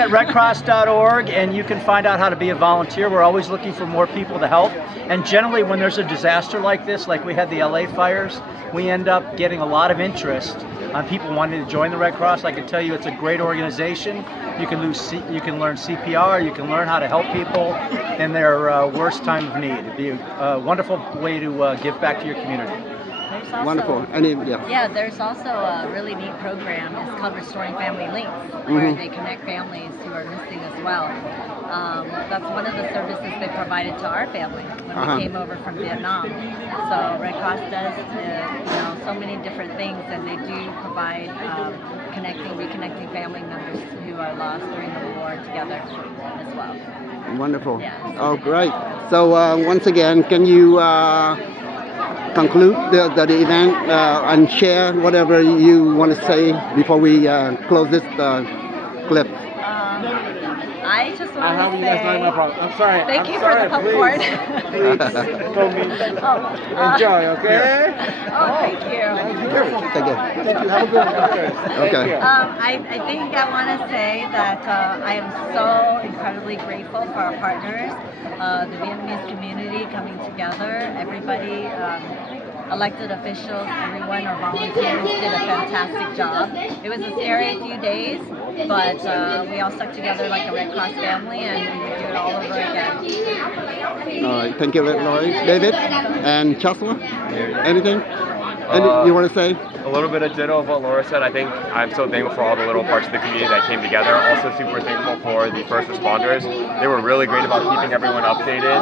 redcross.org and you can find out how to be a volunteer. We're always looking for more people to help. And generally when there's a disaster like this, like we had the LA fires, we end up getting a lot of interest on people wanting to join the Red Cross. I can tell you it's a great organization. You can learn CPR, you can learn how to help people in their worst time of need. It'd be a wonderful way to give back to your community. Also, wonderful. There's also a really neat program. It's called Restoring Family Links, where they connect families who are missing as well. That's one of the services they provided to our family when we came over from Vietnam. So Red Cross does so many different things, and they do provide reconnecting family members who are lost during the war together as well. Wonderful. Oh, great. So once again, can you conclude the event and share whatever you want to say before we close this clip? I just want to say, my problem. I'm sorry. Thank you for the popcorn. Please. Enjoy, okay? Thank you. Thank you. Have a good one. Okay. I think I want to say that I am so incredibly grateful for our partners, the Vietnamese community coming together, everybody, elected officials, everyone, our volunteers did a fantastic job. It was a scary few days, but we all stuck together like a Red Cross family, and we would do it all over again. All right, thank you, Lori. David and Joshua, anything? You want to say? A little bit of ditto of what Laura said. I think I'm so thankful for all the little parts of the community that came together. Also super thankful for the first responders. They were really great about keeping everyone updated.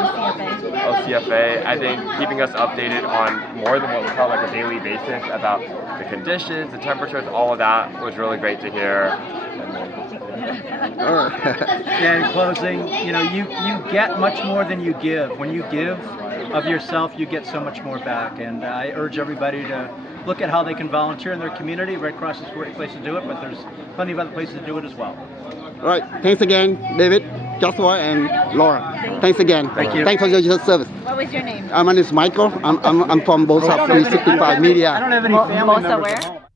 OCFA. I think keeping us updated on more than what we felt like a daily basis about the conditions, the temperatures, all of that was really great to hear. Yeah, in closing, you know, you get much more than you give. When you give of yourself, you get so much more back. And I urge everybody to look at how they can volunteer in their community. Red Cross is a great place to do it, but there's plenty of other places to do it as well. All right, thanks again, David, Joshua, and Laura. Thanks again. Thank you. Thanks for your service. What was your name? My name is Michael. I'm from Bosa 365 Media. I don't have any family Bosa members where? at home.